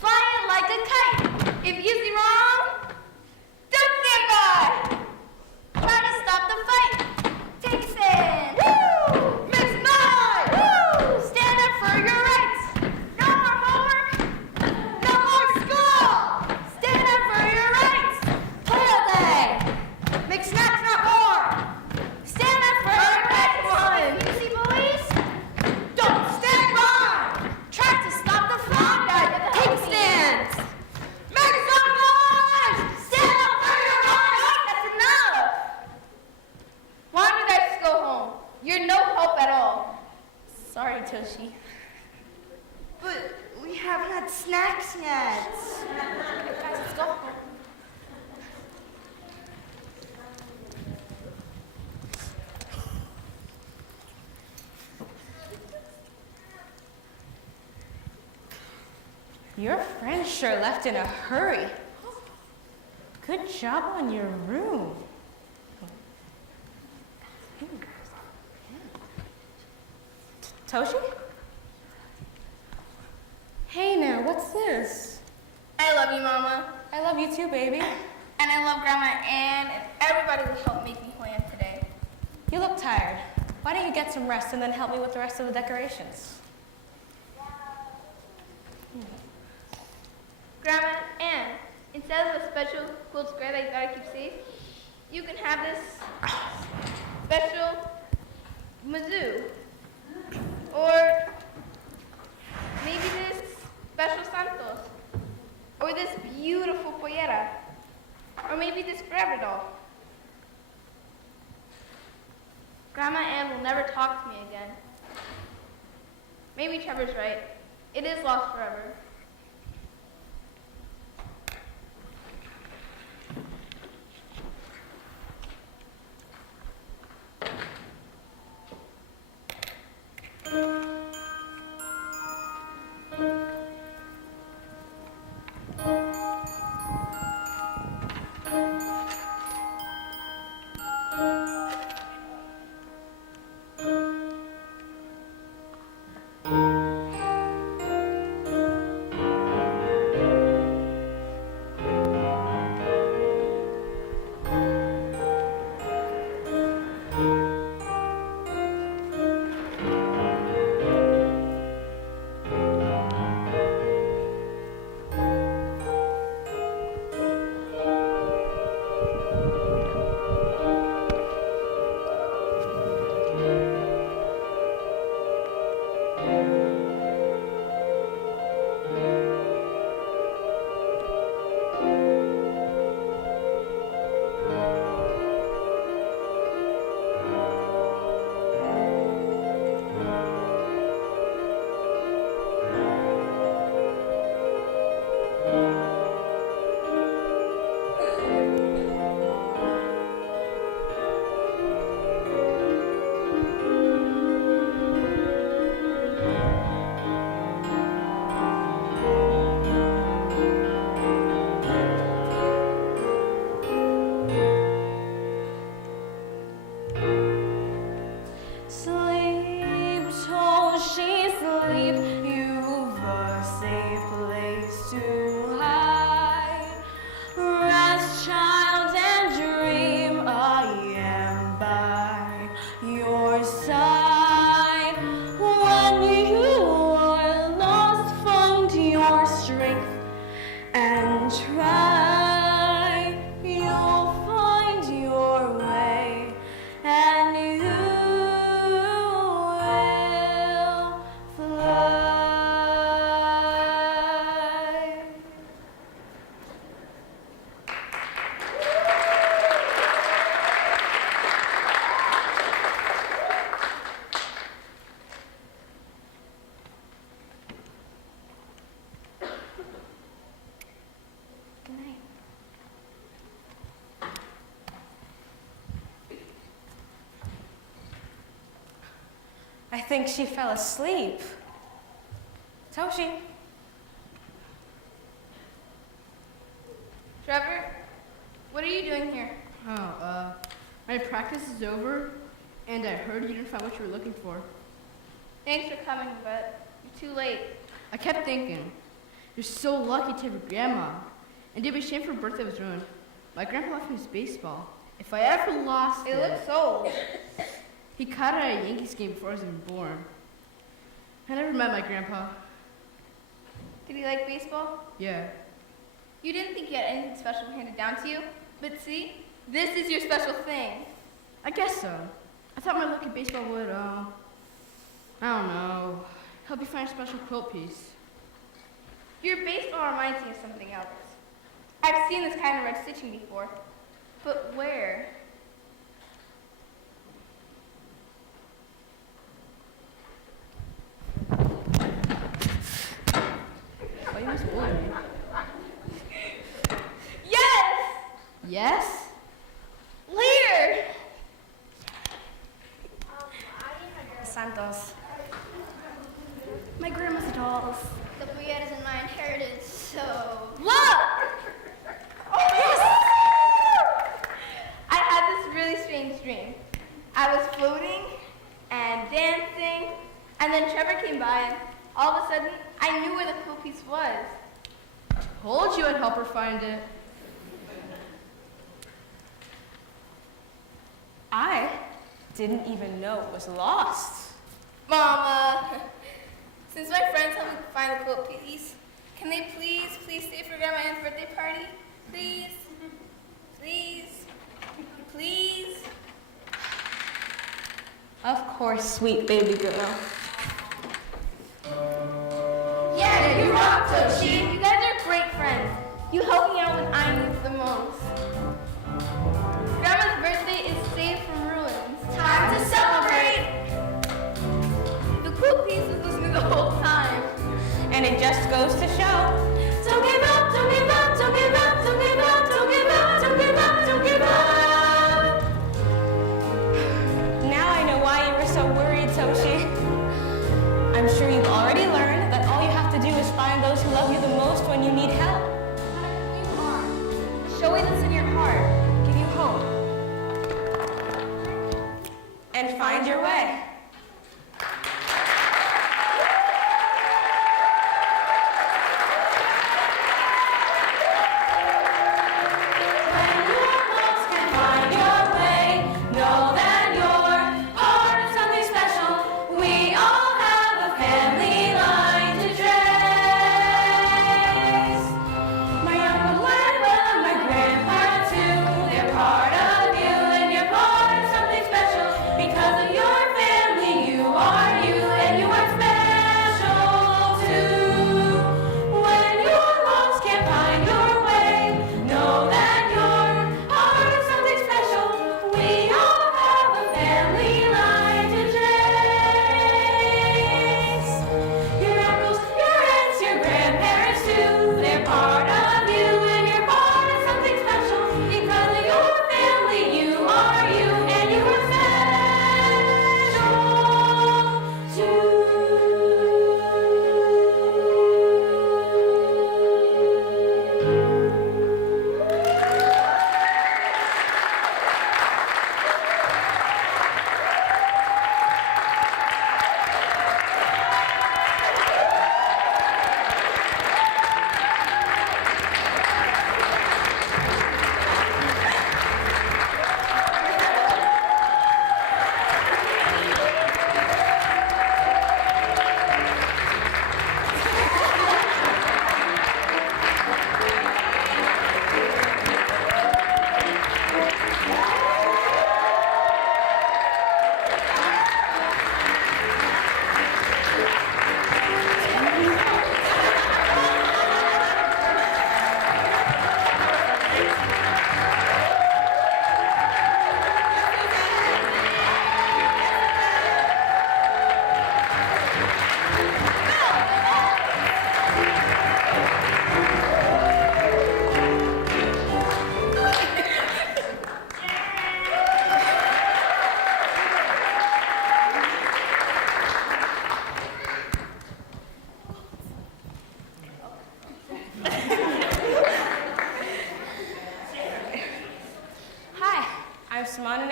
Fly it like a kite. If you see wrong, Don't stand by. Try to stop the fight. Take a stand. Make some noise. Stand up for your rights. No more homework. No more school. Stand up for your rights. Play all day. Make snacks, not more. Stand up for your rights. You see, boys? Don't stand by. Try to stop the fight. Take a stand. Make some noise. Stand up for your rights. That's enough. why don't you guys just go home? You're no help at all. Sorry, Toshi. But we haven't had snacks yet. Guys, let's go home. Your friend sure left in a hurry. Good job on your room. Toshi? Hey now, what's this? I love you, Mama. I love you too, baby. And I love Grandma Ann and everybody who helped make me plan today. You look tired. Why don't you get some rest and then help me with the rest of the decorations? Grandma Ann, instead of a special quilted square that you gotta keep safe, you can have this special Mizzou. Or maybe this special Santos. Or this beautiful pollera. Or maybe this forever doll. Grandma Ann will never talk to me again. Maybe Trevor's right. It is lost forever. place too high. Rest, child, and dream. I am by your side. When you are lost, find your strength and try. You'll find your way, and you will fly. I think she fell asleep. Toshi. Trevor, what are you doing here? Oh, my practice is over, and I heard you didn't find what you were looking for. Thanks for coming, but you're too late. I kept thinking, you're so lucky to have a grandma, and it'd be a shame for her birthday was ruined. My grandpa left me his baseball. If I ever lost it, It looks old. he caught it at a Yankees game before I was even born. I never met my grandpa. Did he like baseball? Yeah. You didn't think you had anything special handed down to you, but see, this is your special thing. I guess so. I thought my lucky baseball would, I don't know, help you find a special quilt piece. Your baseball reminds me of something else. I've seen this kind of red stitching before, but where? Why you must bully me? Yes! Yes? Later! Santos. My grandma's dolls. The Brietas and I inherited, so... Look! Oh, yes! I had this really strange dream. I was floating and dancing, and then Trevor came by, and all of a sudden, I knew where the quilt piece was. Told you I'd help her find it. I didn't even know it was lost. Mama, since my friends helped me find the quilt piece, can they please stay for Grandma Ann's birthday party? Please? Please? Please? Of course, sweet baby girl. Yeah, you rock, Toshi. You guys are great friends. You help me out when I need it the most. Grandma's birthday is saved from ruins. Time to celebrate! The quilt piece was with me the whole time. And it just goes to show, don't give up, don't give up, don't give up, don't give up, don't give up, don't give up, don't give up. Now I know why you were so worried, Toshi. I'm sure you've already learned that all you have to do is find those who love you the most when you need help. You are. Showing this in your heart. Give you hope. And find your way. Because of your family.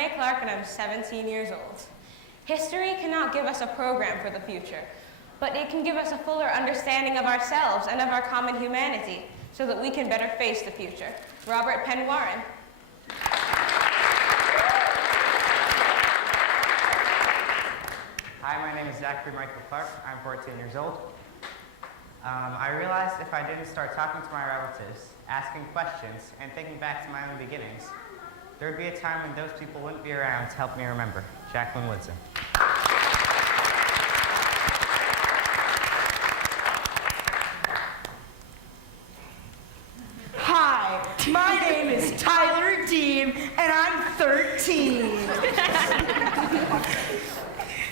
Renee Clark, and I'm 17 years old. History cannot give us a program for the future, but it can give us a fuller understanding of ourselves and of our common humanity so that we can better face the future. Robert Penn Warren. Hi, my name is Zachary Michael Clark. I'm 14 years old. I realized if I didn't start talking to my relatives, asking questions, and thinking back to my own beginnings, there would be a time when those people wouldn't be around to help me remember. Jacqueline Woodson. Hi, my name is Tyler Dean, and I'm 13.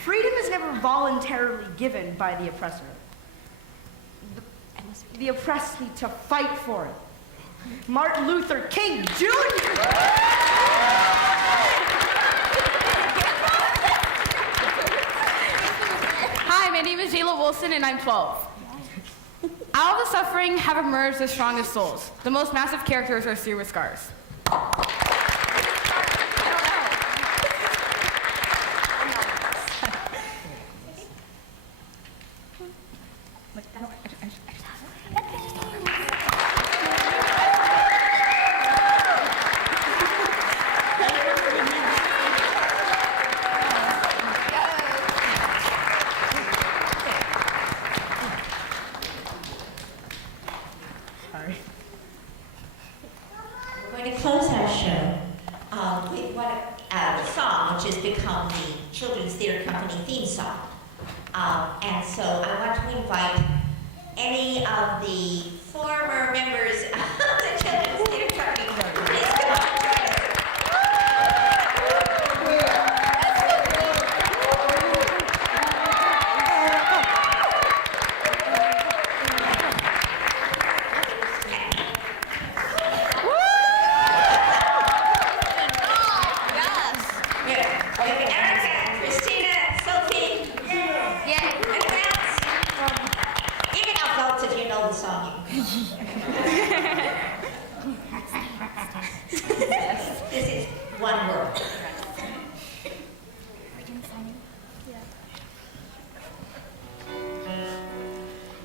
Freedom is never voluntarily given by the oppressor. The oppressed need to fight for it. Martin Luther King Jr. Hi, my name is Jayla Wilson, and I'm 12. Out of the suffering have emerged the strongest souls. The most massive characters are seared with scars. We're going to close our show with a song which has become the Children's Theater Company theme song. And so I want to invite any of the former members of the Children's Theater Company. Please come on and join us. Erica, Christina, Sophie, anyone else? Even adults, if you know the song. This is One World.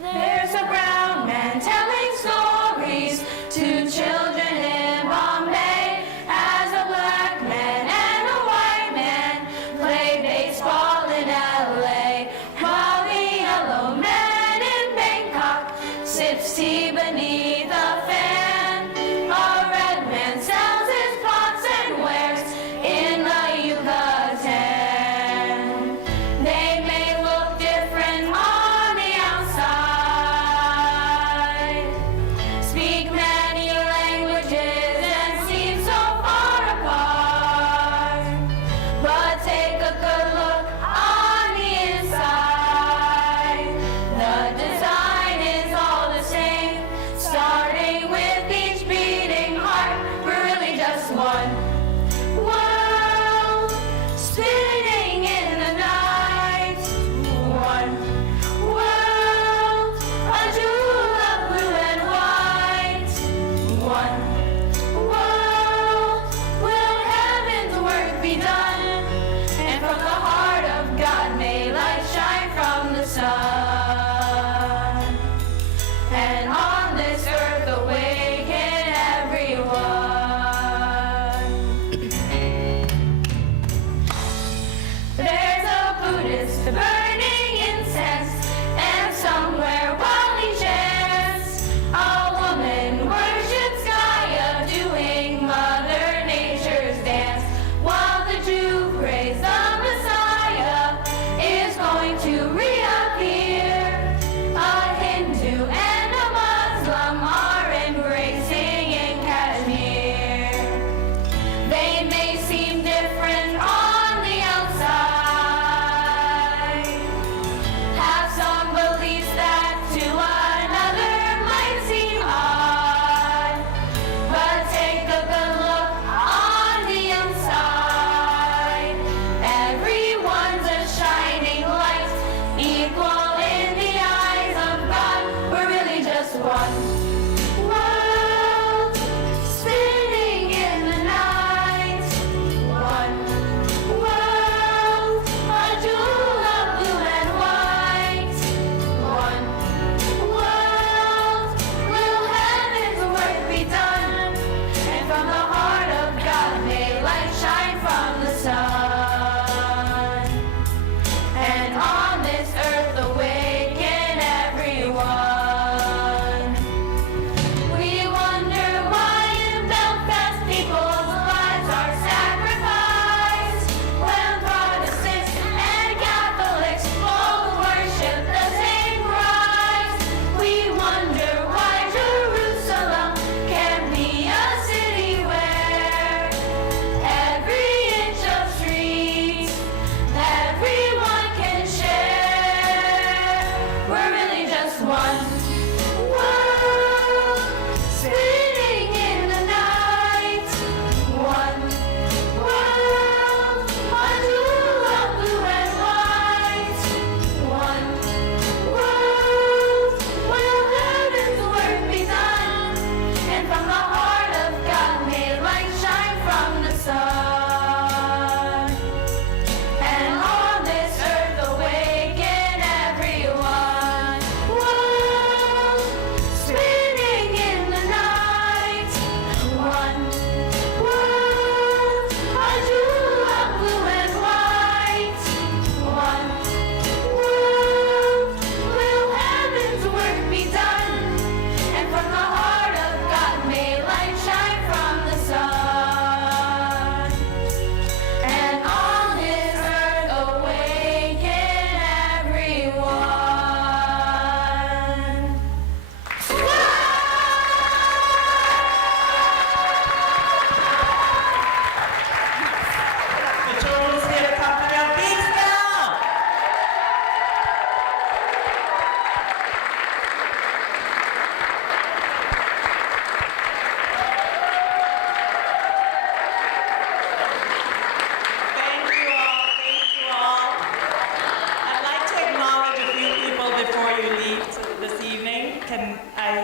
There's a brown man telling stories to children in Bombay as a black man and a white man play baseball in LA while the yellow man in Bangkok sips tea beneath a fan. A red man sells his pots and wares in a Yucatan. They may look different on the outside, speak many languages and seem so far apart, but take a good look on the inside. The design is all the same. Stars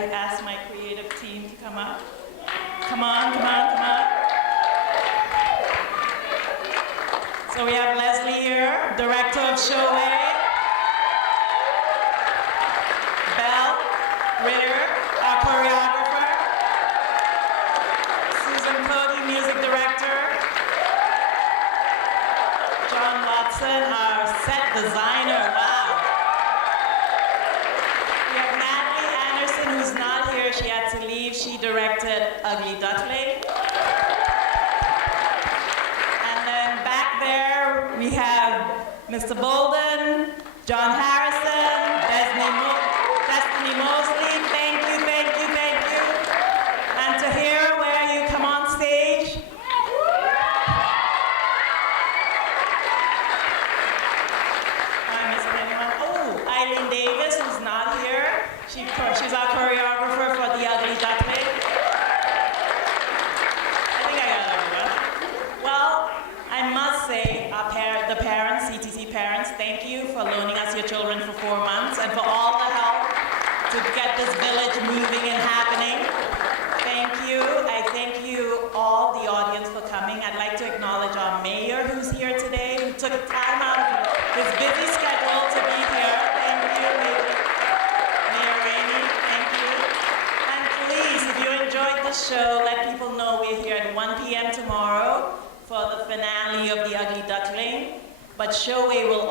to ask my creative team to come up. Come on, come on, come on. So we have Leslie here, director of Showway. Belle Ritter, our choreographer. Susan Cody, music director. John Watson, our set designer. Wow. We have Natalie Anderson, who's not here. She had to leave. She directed Ugly Duckling. And then back there, we have Mr. Bolden, John Harrison, Destiny Mosley. Thank you, thank you, thank you. And to hear where you come on stage. Eileen Davis, who's not here. She's our choreographer for the Ugly Duckling. I think I got everyone. Well, I must say, the parents, CTC parents, thank you for loaning us your children for 4 months and for all the help to get this village moving and happening. Thank you. I thank you all, the audience, for coming. I'd like to acknowledge our mayor who's here today, who took time out of his busy schedule to be here. Thank you, Mayor Rainey. Thank you. And please, if you enjoyed the show, let people know we're here at 1 p.m. tomorrow for the finale of The Ugly Duckling. But Showway will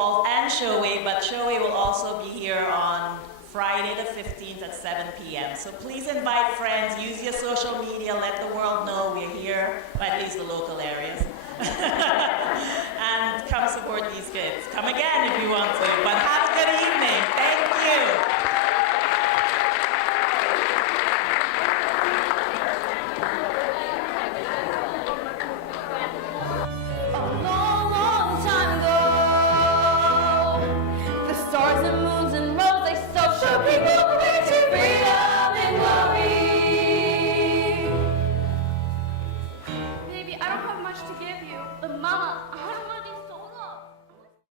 also be here on Friday the 15th at 7 p.m. So please invite friends, use your social media, let the world know we're here, or at least the local areas. And come support these kids. Come again if you want to.